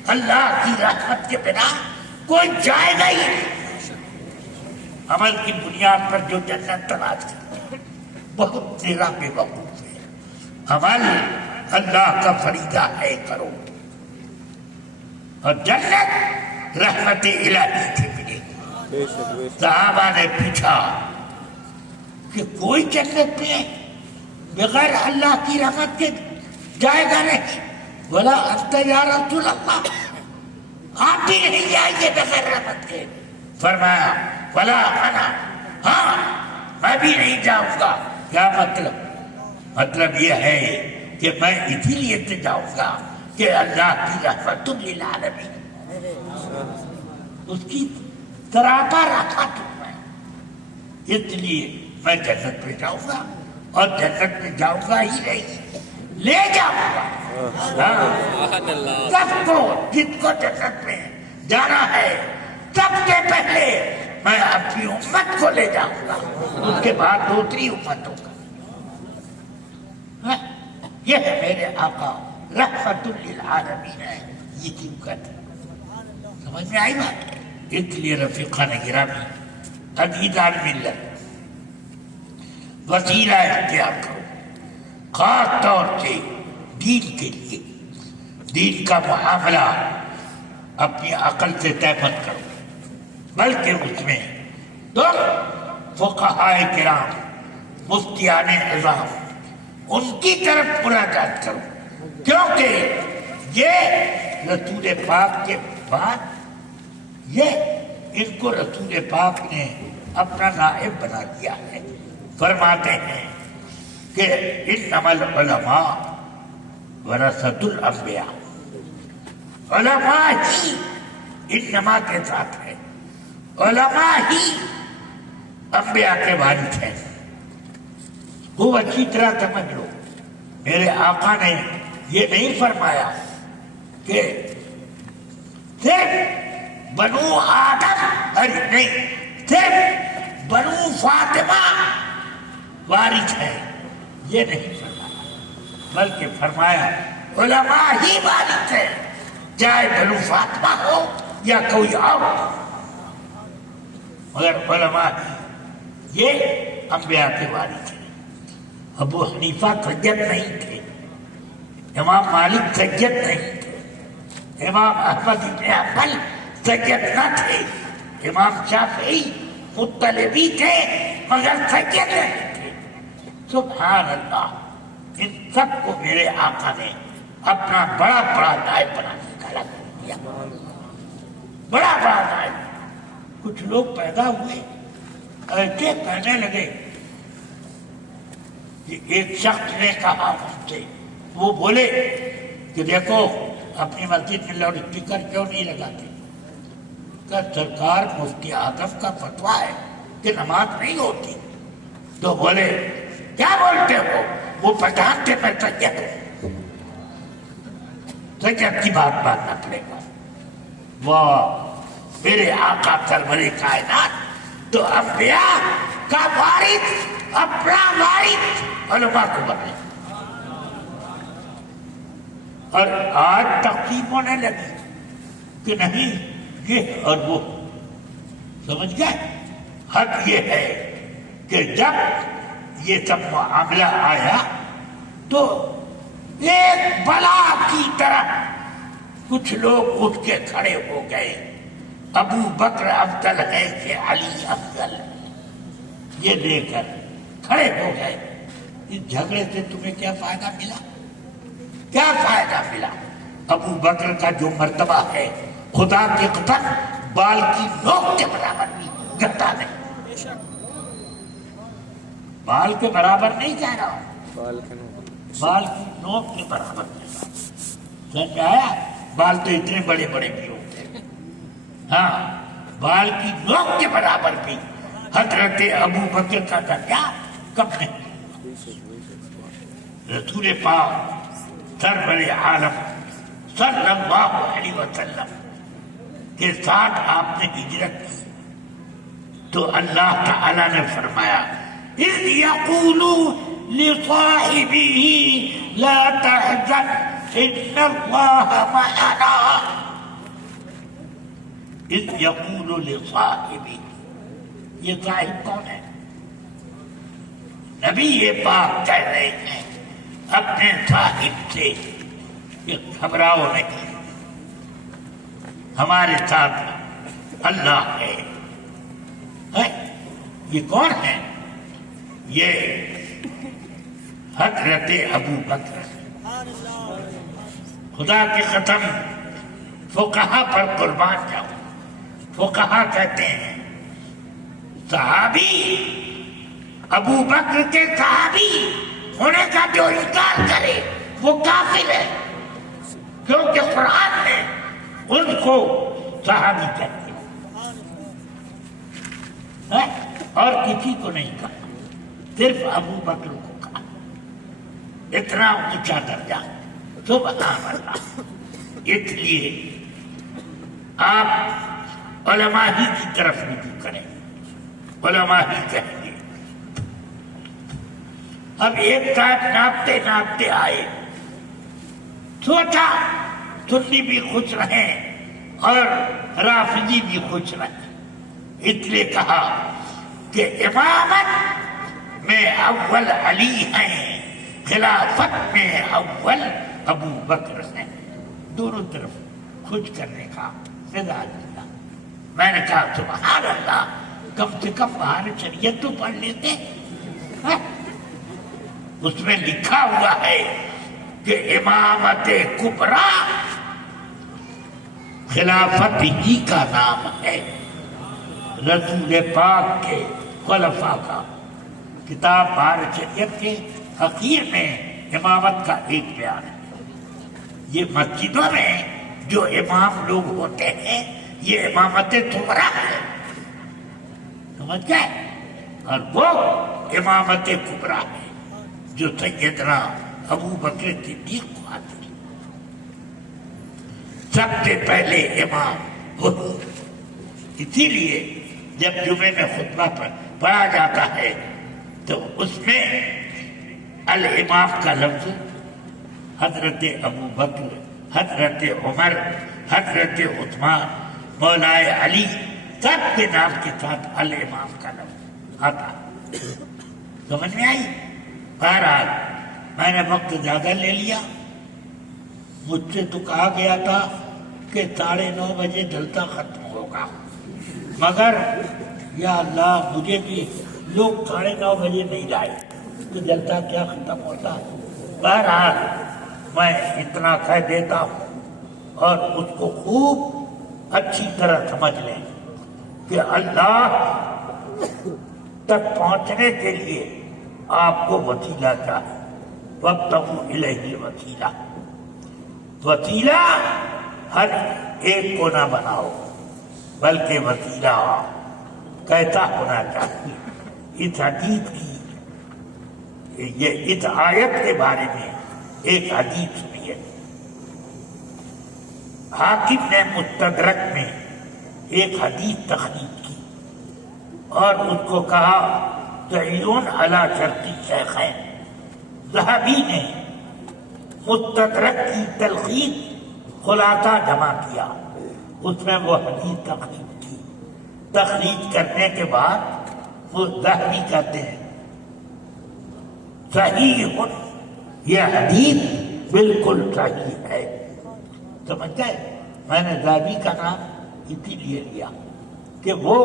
اللہ کی رحمت کے بنا کوئی جائے گا ہی نہیں۔ عمل کی بنیاد پر جو جنت تلاش کرتے ہیں بہت تیرا بے وقوف ہے۔ عمل اللہ کا فریضہ ہے، کرو، اور جنت رحمت الہی سے ملے گی۔ صحابہ نے پوچھا کہ کوئی جنت میں بغیر اللہ کی رحمت کے جائے گا نہیں. ولا انت یا رسول اللہ, آپ بھی نہیں جائیں گے بغیر رحمت کے. فرمایا ولا انا, ہاں میں بھی نہیں جاؤں گا. کیا مطلب؟ مطلب یہ ہے کہ میں اسی لیے سے جاؤں گا کہ اللہ کی رحمت للعالمین, اس کی سراپا رکھا تم میں, اس لیے میں جنت میں جاؤں گا. اور جنت میں جاؤں گا ہی نہیں, لے جاؤں گا. سبحان اللہ. سب کو جن کو جنت میں جانا ہے سب سے پہلے میں اپنی امت کو لے جاؤں گا, اس کے بعد دوسری امتوں کا. یہ ہے میرے آقا رحمت للعالمین ہے, یہ کیوں کہتے ہیں؟ سمجھ میں آئی بات؟ اس لیے رفیقان گرامی, عزیزان ملت, وسیلہ اختیار کرو خاص طور سے دین کے لیے. دین کا معاملہ اپنی عقل سے طے مت کرو, بلکہ اس میں تم فقہائے کرام, مفتیان عظام, ان کی طرف مراجعت کرو, کیونکہ یہ رسول پاک کے بعد ان کو رسول پاک نے اپنا نائب بنا دیا ہے. فرماتے ہیں کہ انما العلماء ورثۃ الانبیاء, علماء ہی انما کے ساتھ ہے, علماء ہی انبیاء کے وارث ہیں. وہ اچھی طرح سمجھ لو, میرے آقا نے یہ نہیں فرمایا کہ صرف بنو آدم, ارے نہیں, صرف بنو فاطمہ وارث ہے, یہ نہیں فرمایا, بلکہ فرمایا علماء ہی وارث ہے, چاہے بنو فاطمہ ہو یا کوئی اور, مگر علماء ہی یہ انبیاء کے وارث ہیں. ابو حنیفہ سید نہیں تھے, امام مالک سید نہیں تھے, امام احمد بن حنبل سید نہ تھے, امام شافعی مطلبی تھے مگر سید نہیں تھے. سبحان اللہ, ان سب کو میرے آقا نے اپنا بڑا بڑا نائب بنانے کا لگ دیا, بڑا بڑا نائب. کچھ لوگ پیدا ہوئے ایسے کہنے لگے کہ ایک شخص نے کہا مجھ سے, وہ بولے کہ دیکھو اپنی مسجد میں لاؤڈ اسپیکر کیوں نہیں لگاتے؟ کہ سرکار مفتی اعظم کا فتویٰ ہے کہ نماز نہیں ہوتی. تو بولے کیا بولتے ہو, وہ پٹھان تھے, میں سید ہوں, سید کی بات ماننا پڑے گا. واہ, میرے آقا سرور کائنات تو انبیاء کا وارث, اپنا وارث علماء کو بنے. اور آج تقسیم ہونے لگی کہ نہیں یہ اور وہ. سمجھ گئے؟ حق یہ ہے کہ جب یہ سب معاملہ آیا تو ایک بلا کی طرح کچھ لوگ اٹھ کے کھڑے ہو گئے, ابو بکر افضل ہے کہ علی افضل ہے, یہ لے کر کھڑے ہو گئے. اس جھگڑے سے تمہیں کیا فائدہ ملا؟ کیا فائدہ ملا؟ ابو بکر کا جو مرتبہ ہے خدا کے قسم بال کی نوک کے برابر بھی گھٹا نہیں. بال کے برابر نہیں کہہ رہا ہوں, بال کی نوک کے برابر نہیں. سمجھ آیا؟ بال تو اتنے بڑے بڑے بھی ہوتے ہیں, ہاں, بال کی نوک کے برابر بھی حضرت ابو بکر کا درجہ کم نہیں. رسول پاک سرور عالم صلی اللہ علیہ وسلم کے ساتھ آپ نے ہجرت کی تو اللہ تعالی نے فرمایا اذ یقول لصاحبہ لا تحزن ان اللہ معنا. اذ یقول لصاحبہ, یہ صاحب کون ہے؟ نبی یہ پاک کہہ رہے ہیں اپنے صاحب سے کہ گھبراؤ نہیں, ہمارے ساتھ اللہ ہے. یہ کون ہے؟ یہ حضرت ابو بکر، خدا کی قسم فقہا پر قربان جاؤں، فقہا کہتے ہیں صحابی ابو بکر کے صحابی ہونے کا جو انکار کرے وہ کافر ہے، کیونکہ قرآن نے ان کو صحابی کہتے ہیں اور کسی کو نہیں کہا، صرف ابو بکر کو کہا۔ اتنا اونچا درجہ، سبحان اللہ۔ اس لیے آپ علماء ہی کی طرف رجوع کریں، علماء ہی کہیں گے۔ اب ایک ساتھ ناپتے ناپتے آئے، سوچا سنی بھی خوش رہیں اور رافضی بھی خوش رہیں، اس لیے کہا کہ امامت میں اول علی ہیں، خلافت میں اول ابو بکر ہیں، دونوں طرف خوش کرنے کا مزاج دیا۔ میں نے کہا سبحان اللہ، کم سے کم باہر شریعت تو پڑھ لیتے۔ اس میں لکھا ہوا ہے کہ امامت کبریٰ خلافت ہی کا نام ہے، رسول پاک کے خلفاء کا۔ کتاب باہر شریعت کے اخیر میں امامت کا ایک بیان ہے۔ یہ مسجدوں میں جو امام لوگ ہوتے ہیں یہ امامت کبریٰ ہے، سمجھ گئے؟ اور وہ امامت کبریٰ ہے جو سیدنا ابو بکر صدیق کو حاصل، سب سے پہلے امام وہ۔ اسی لیے جب جمعے میں خطبہ پر پڑھا جاتا ہے تو اس میں الامام کا لفظ حضرت ابو بکر، حضرت عمر، حضرت عثمان، مولا علی، سب کے نام کے ساتھ الامام کا لفظ آتا۔ سمجھ میں آئی؟ بہرحال میں نے وقت زیادہ لے لیا، مجھ سے تو کہا گیا تھا کہ 9:30 بجے جلسہ ختم ہوگا، مگر یا اللہ مجھے بھی لوگ 9:30 بجے نہیں لائے تو جلسہ کیا ختم ہوتا۔ بہرحال میں اتنا کہہ دیتا ہوں اور اس کو خوب اچھی طرح سمجھ لیں کہ اللہ تک پہنچنے کے لیے آپ کو وسیلہ چاہیے، وابتغوا الیہ الوسیلہ۔ وسیلہ ہر ایک کو نہ بناؤ، بلکہ وسیلہ کیسا ہونا چاہیے۔ اس حدیث کی، اس آیت کے بارے میں ایک حدیث سنی ہے۔ حاکم نے مستدرک میں ایک حدیث تخریج کی اور اس کو کہا صحیح علی شرط الشیخین۔ ذہبی نے مستدرک کی تلخیص خلاصہ جمع کیا، اس میں وہ حدیث تخریج کی۔ تخریج کرنے کے بعد وہ ذہبی کہتے ہیں صحیح، یہ حدیث بالکل صحیح ہے۔ سمجھتے ہیں؟ میں نے ذہبی کا نام اسی لیے لیا کہ وہ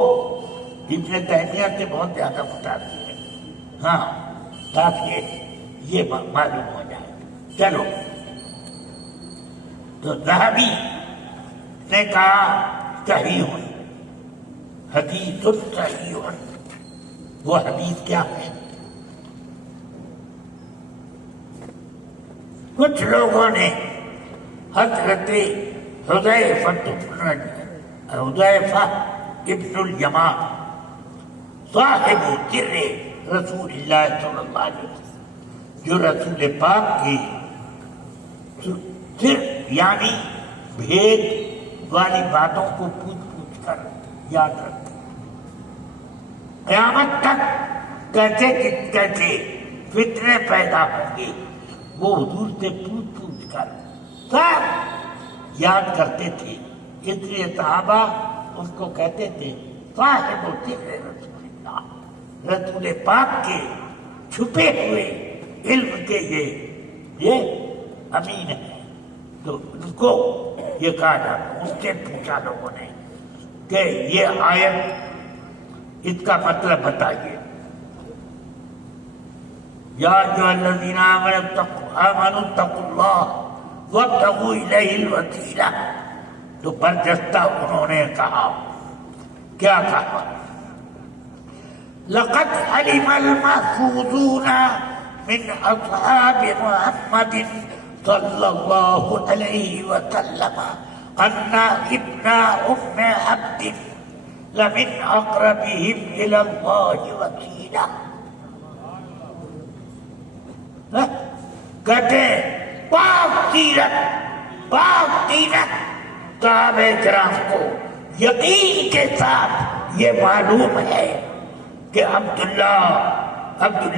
ابن تیمیہ سے بہت زیادہ متاثر ہے، ہاں، تاکہ یہ معلوم ہو جائے۔ چلو، تو ذہبی نے کہا صحیح حدیث صحیح۔ وہ حدیث کیا ہے؟ کچھ لوگوں نے حضرت حذیفہ ابن الیمان صاحب سر رسول اللہ صلی اللہ علیہ وسلم، جو رسول پاک کی سر یعنی بھید والی باتوں کو پوچھ پوچھ کر یاد رکھتے، قیامت تک کیسے کیسے فتنے پیدا ہوں گے وہ حضور سے پوچھ پوچھ کر سب یاد کرتے تھے۔ اس لیے صحابہ اس کو کہتے تھے صاحب سر رسول اللہ، رسول پاک کے چھپے ہوئے علم کے یہ امین ہیں۔ تو ان کو یہ کہا جاتا، ان سے پوچھا لوگوں نے کہ یہ آیت اس کا مطلب بتائیے۔ یا ایھا الذین آمنوا اتقوا اللہ وابتغوا الیہ الوسیلہ، تو برجستہ انہوں نے کہا، کیا کہا؟ لقد علم المحفوظون من اصحاب محمد صلی اللہ علیہ وسلم ان ابن ام عبد لمن اقربهم الى اللہ وسیلہ. کہتے پاک سیرت صحابہ کرام کو یقین کے ساتھ یہ معلوم ہے کہ عبداللہ ابن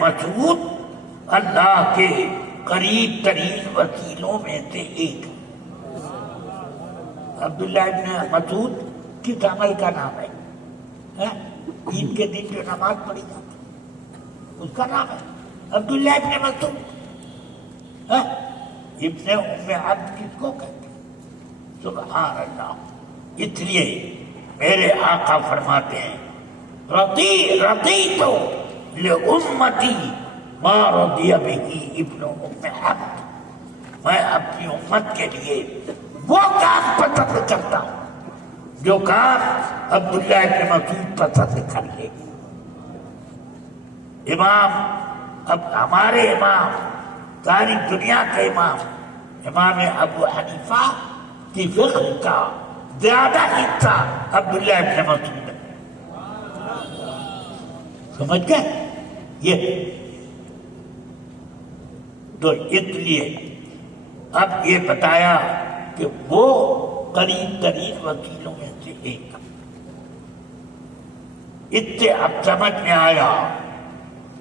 مسعود اللہ کے قریب ترین وسیلوں میں سے ایک. عبداللہ ابن مسعود کس عمل کا نام ہے؟ عید کے دن جو نماز پڑھی جاتی اس کا نام ہے عبداللہ ابن مسعود. ابن ام عبد کس کو کہتے ہیں؟ سبحان اللہ. اس لیے میرے آقا فرماتے ہیں رضیت لامتی ما رضی بہ ابن ام عبد، میں اپنی امت کے لیے وہ کام پسند کرتا ہوں جو کام عبداللہ ابن مسعود پسند کر لے. اب ہمارے امام، ساری دنیا کے امام ابو حنیفہ کی فقہ کا زیادہ حصہ عبداللہ ابن مسعود ہے. سمجھ گئے؟ یہ تو اس لیے اب یہ بتایا کہ وہ قریب ترین وکیلوں میں سے ایک. اس سے اب سمجھ میں آیا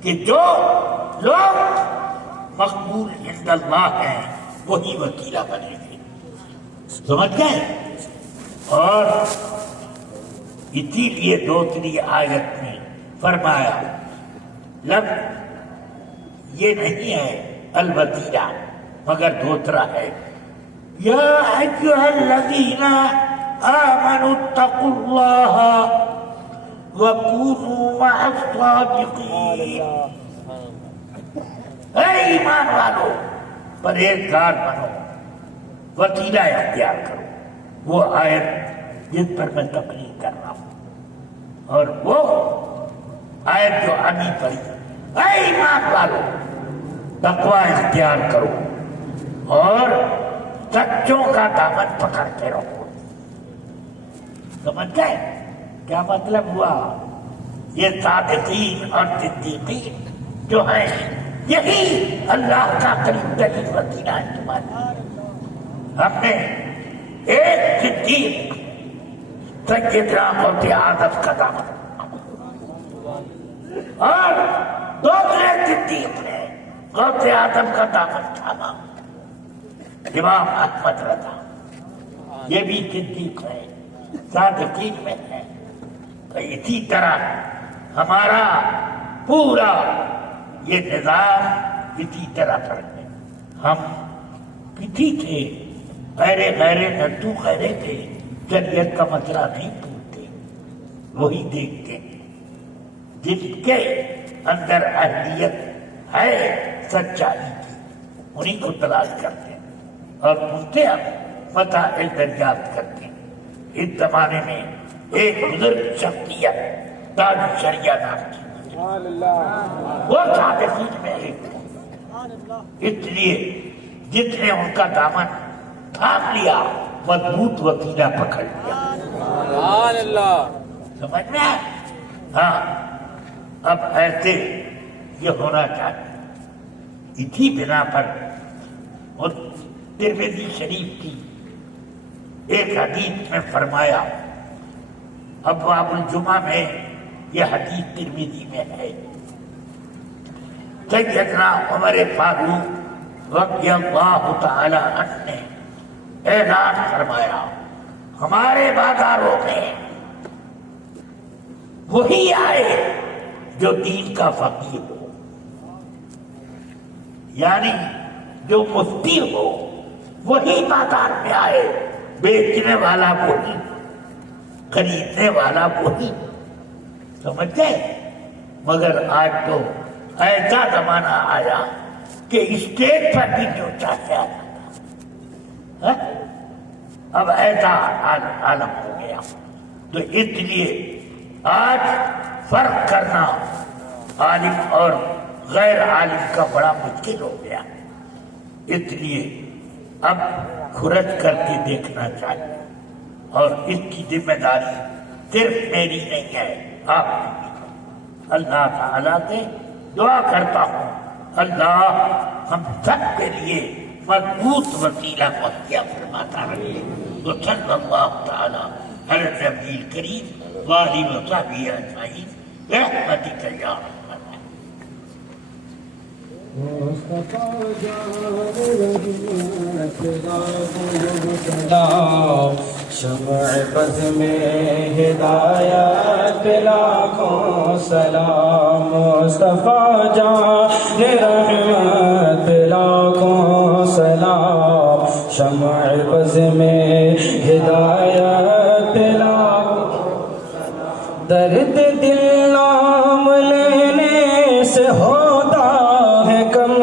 کہ جو لوگ مقبول عند اللہ ہیں وہی وکیلہ بنے گے. سمجھ گئے؟ اور اسی لیے دوسری آیت میں فرمایا لفظ یہ نہیں ہے الوسیلہ مگر دوسرا ہے یا ایھا الذین آمنوا اتقوا اللہ وکونوا مع الصادقین. اے ایمان والو پرہیزگار بنو، وسیلہ اختیار کرو. وہ آیت جس پر میں تقریر کر رہا ہوں اور وہ آیت جو ابھی پڑھی، اے ایمان والو تقوی اختیار کرو اور سچوں کا دامن پکڑتے رہو. سمجھ گئے کیا مطلب ہوا؟ یہ صادقین اور صدیقین جو ہیں یہی اللہ کا قریب ترین وسیلہ ہے تمہارے. ہم نے ایک صدیق سیدنا غوث اعظم کا دامن اور دوسرے صدیق نے غوث اعظم کا دامن تھاما، امام احمد رضا. یہ بھی صدیق ہے، صادقین میں ہے. تو اسی طرح ہمارا پورا یہ نظام اسی طرح پر ہے. ہم کسی تھے غیر نتو غیرے تھے، شریعت کا مسئلہ نہیں پوچھتے، وہی دیکھتے جس کے اندر اہلیت ہے سچائی کی انہیں کو تلاش کرتے ہیں اور ان سے ہم مسائل دریافت کرتے ہیں. اس زمانے میں ایک بزرگ شخصیت تاج شریعہ نام کی، وہ صادقین میں ایک تھے. اس لیے جس نے ان کا دامن تھام لیا مضبوط وسیلہ پکڑ لیا. سمجھ میں؟ ہاں اب ایسے یہ ہونا چاہیے. اسی بنا پر اور ترمذی شریف کی ایک حدیث میں فرمایا، ابواب الجمعہ میں یہ حدیث ترمذی میں ہے، سیدنا عمر فاروق رضی اللہ تعالی عنہ نے اعلان فرمایا ہمارے بازاروں میں وہی آئے جو دین کا فقیر ہو، یعنی جو مفتی ہو وہی بازار میں آئے، بیچنے والا وہی، خریدنے والا وہی. سمجھ گئے؟ مگر آج تو ایسا زمانہ آیا کہ اسٹیج پر بھی جو چاہتے آ جاتا، اب ایسا عالم ہو گیا۔ تو اس لیے آج فرق کرنا عالم اور غیر عالم کا بڑا مشکل ہو گیا، اس لیے اب کھرچ کر کے دیکھنا چاہیے، اور اس کی ذمہ داری صرف میری نہیں ہے، آپ کی بھی۔ اللہ تعالیٰ سے دعا کرتا ہوں اللہ ہم سب کے لیے مضبوط وسیلہ مہیا فرماتا رہے۔ تو صلی اللہ تعالیٰ علی النبی الکریم وآلہ وصحبہ اجمعین برحمتک یا ارحم الراحمین۔ شمع بز میں ہدایت پہ لاکھوں سلام، مصطفیٰ جان رحمت پہ لاکھوں سلام، شمع بز میں ہدایت پہ لاکھوں سلام، درد دل نام لینے سے ہوتا ہے کم،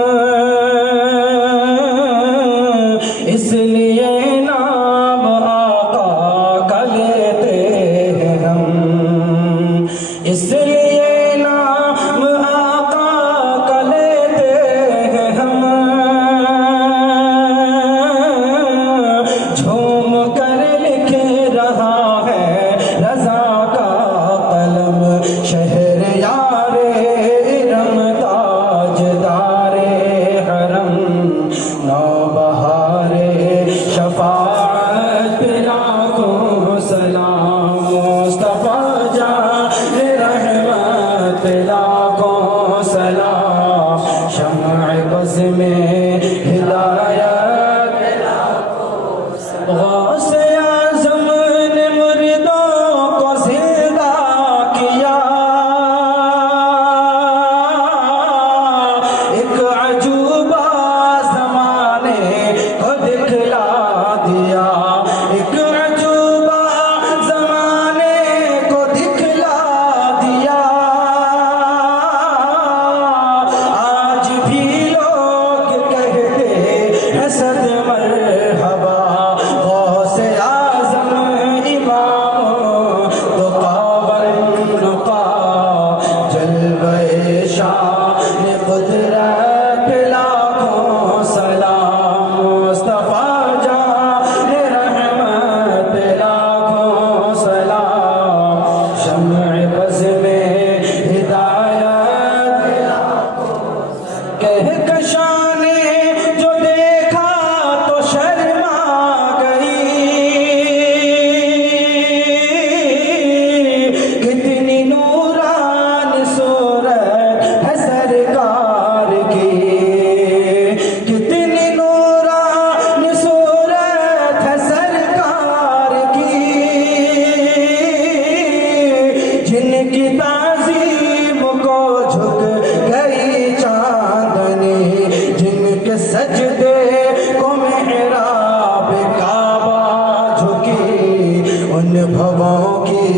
اس لیے نام آقا کا لیتے ہیں ہم، اس لیے نام آقا کا لیتے ہیں ہم، جھوم کر لکھ رہا ہے رضا کا قلم، شہر یار ارم تاجدار حرم، نوبہار شفاعت پہ لاکھوں سلام، مصطفیٰ جان رحمت پہ لاکھوں سلام، شمع بز میں ہدایت پہ لاکھوں سلام، غوث اعظم نے مردوں کو زندہ کیا، ایک عجوبہ زمانے کو دکھلا دیا، ایک عجوبہ زمانے کو دکھلا دیا، آج بھی لوگ کہتے ہیں صد مرحبا، غوث اعظم امام تو قابل نقا، جلوہ شان قدرت پہ لاکھوں سلام، مصطفیٰ جان رحمت پہ لاکھوں سلام، شمع بز میں ہدایت پہ لاکھوں سلام، کہکشاں نے جو دیکھا تو شرما گئی، کتنی نورانی صورت ہے سرکار کی، کتنی نورانی صورت ہے سرکار کی، جن کی تعظیم کو جھک گئی چاندنی، جن کے سجدے کو محراب کعبہ جھکی، ان بھووں کی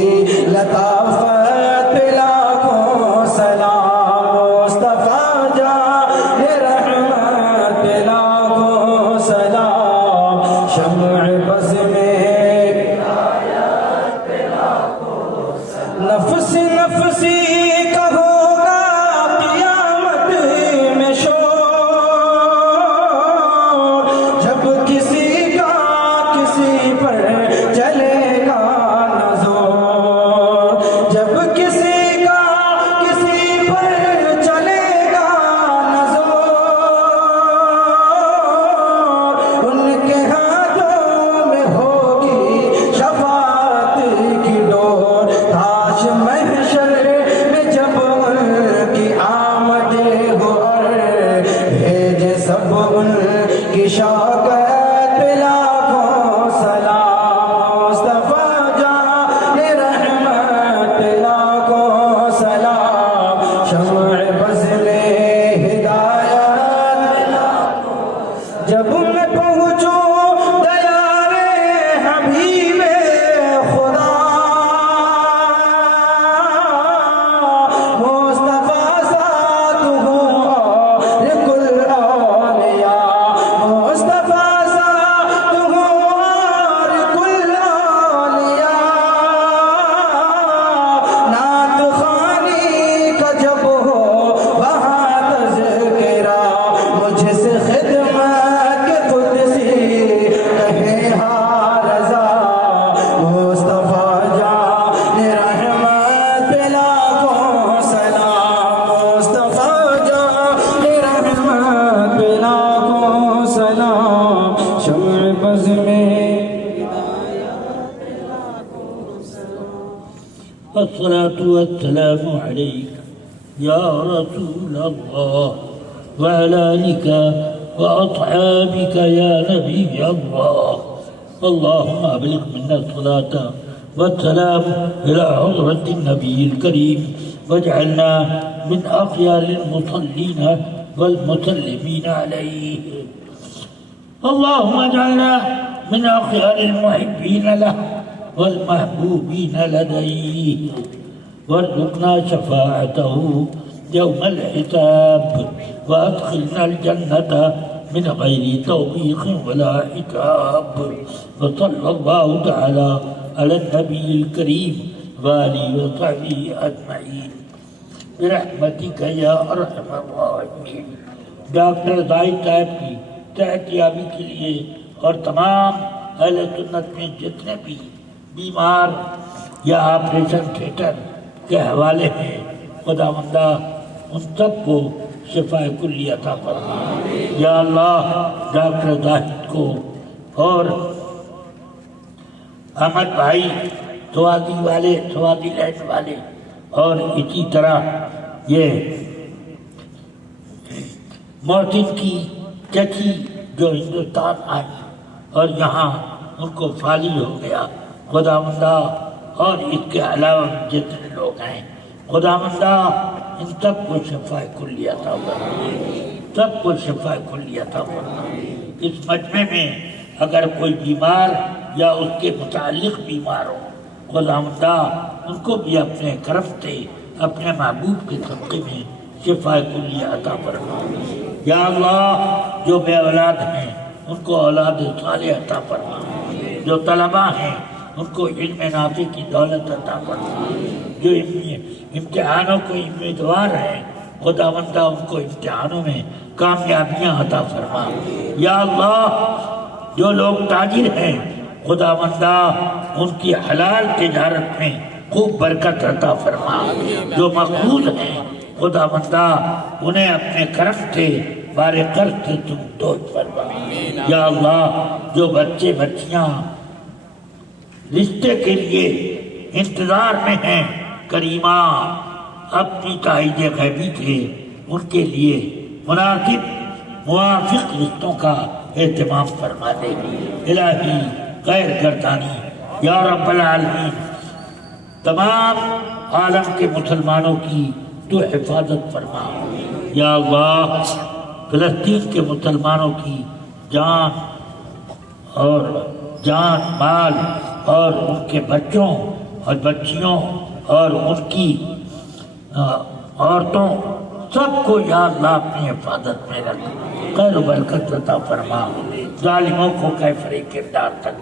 لطافت پہ لاکھوں سلام، مصطفیٰ جان رحمت پہ لاکھوں سلام، شمع بز میں ہدایت پہ لاکھوں سلام، نفس نفسی کا ہوگا قیامت میں شور، جب کسی کا کسی پر چلے گا نہ زور، جب کسی کا کسی پر چلے گا نہ زور، ان کے ہاتھوں میں ہوگی شفاعت کی ڈور، تاج محشر میں جب ان کی آمد ہو اور بھیجے سب ان کی شوکت پہ لاکھوں سلام، مصطفیٰ جان رحمت پہ لاکھوں سلام، شمع بز میں ہدایت پہ لاکھوں سلام، جب میں پہنچوں دیار حبیب خدا، والصلاة والسلام عليك يا رسول الله وعلى آلك وأصحابك يا نبي الله. اللهم أبلغ منا الصلاة والسلام إلى حضرة النبي الكريم واجعلنا من أخيار المصلين والمسلمين عليه. اللهم اجعلنا من أخيار المحبين له والمحبوبين لديه وارزقنا شفاعته يوم الحساب وأدخلنا الجنة من غير توبيخ ولا عتاب. وصلى الله تعالى على النبي الكريم وآله وصحبه أجمعين برحمتك يا أرحم الراحمين. ڈاکٹر زاہد صاحب کی صحت یابی کے لیے اور تمام اہل سنت میں جتنے بھی بیمار یا آپریشن تھیٹر کے حوالے ہیں خداوندہ ان سب کو شفا کلی عطا فرما. یا اللہ ڈاکٹر زاہد کو اور احمد بھائی سوادی لینڈ والے اور اسی طرح یہ محسن کی چچی جو ہندوستان آئی اور یہاں ان کو فالج ہو گیا خداوندہ اور اس کے علاوہ جتنے لوگ ہیں خداوندہ ان سب کو شفا کلی عطا فرما. سب کو شفا کلی عطا فرما. اس مجمع میں اگر کوئی بیمار یا اس کے متعلق بیمار ہو خداوندہ ان کو بھی اپنے کرم سے اپنے محبوب کے صدقے میں شفا کلی عطا فرما. یا اللہ جو بے اولاد ہیں ان کو اولاد صالح عطا فرما. جو طلباء ہیں ان کو علم نافع کی دولت عطا فرما. جو امتحانوں کو امیدوار ہیں خداوندہ ان کو امتحانوں میں کامیابیاں عطا فرما. یا اللہ جو لوگ تاجر ہیں خداوندہ ان کی حلال تجارت میں خوب برکت عطا فرما. جو مقبول ہیں خداوندہ انہیں اپنے کرم سے بارے قرض سے تم دوج فرما. یا اللہ جو بچے بچیاں رشتے کے لیے انتظار میں ہیں کریمہ اپنی تائید غیبی تھے ان کے لیے مناسب موافق رشتوں کا اہتمام فرما دے. الہی غیر گردانی یا رب العالمین تمام عالم کے مسلمانوں کی تو حفاظت فرما. یا اللہ فلسطین کے مسلمانوں کی جان مال اور ان کے بچوں اور بچیوں اور ان کی عورتوں سب کو یا اللہ اپنی حفاظت میں رکھ خیر و برکت عطا فرما. ظالموں کو کیفر کردار تک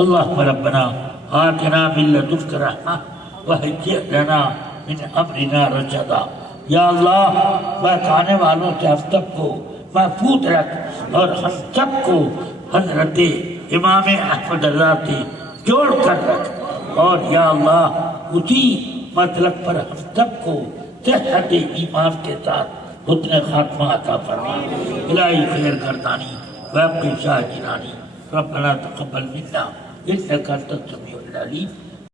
اللہم ربنا آتنا من لدنک رحمہ وہیئ لنا من امرنا رشدا. یا اللہ بہکانے والوں سے ہم سب کو محفوظ رکھ اور ہم سب کو حضرت امام احمد رضا سے جوڑ کر رکھ اور یا اللہ اسی مطلب پر ہم سب کو صحت ایمان کے ساتھ حسن خاتمہ عطا فرما. الہی خیر گردانی واقعی شاہ جنانی ربنا تقبل منا انک انت السمیع العلیم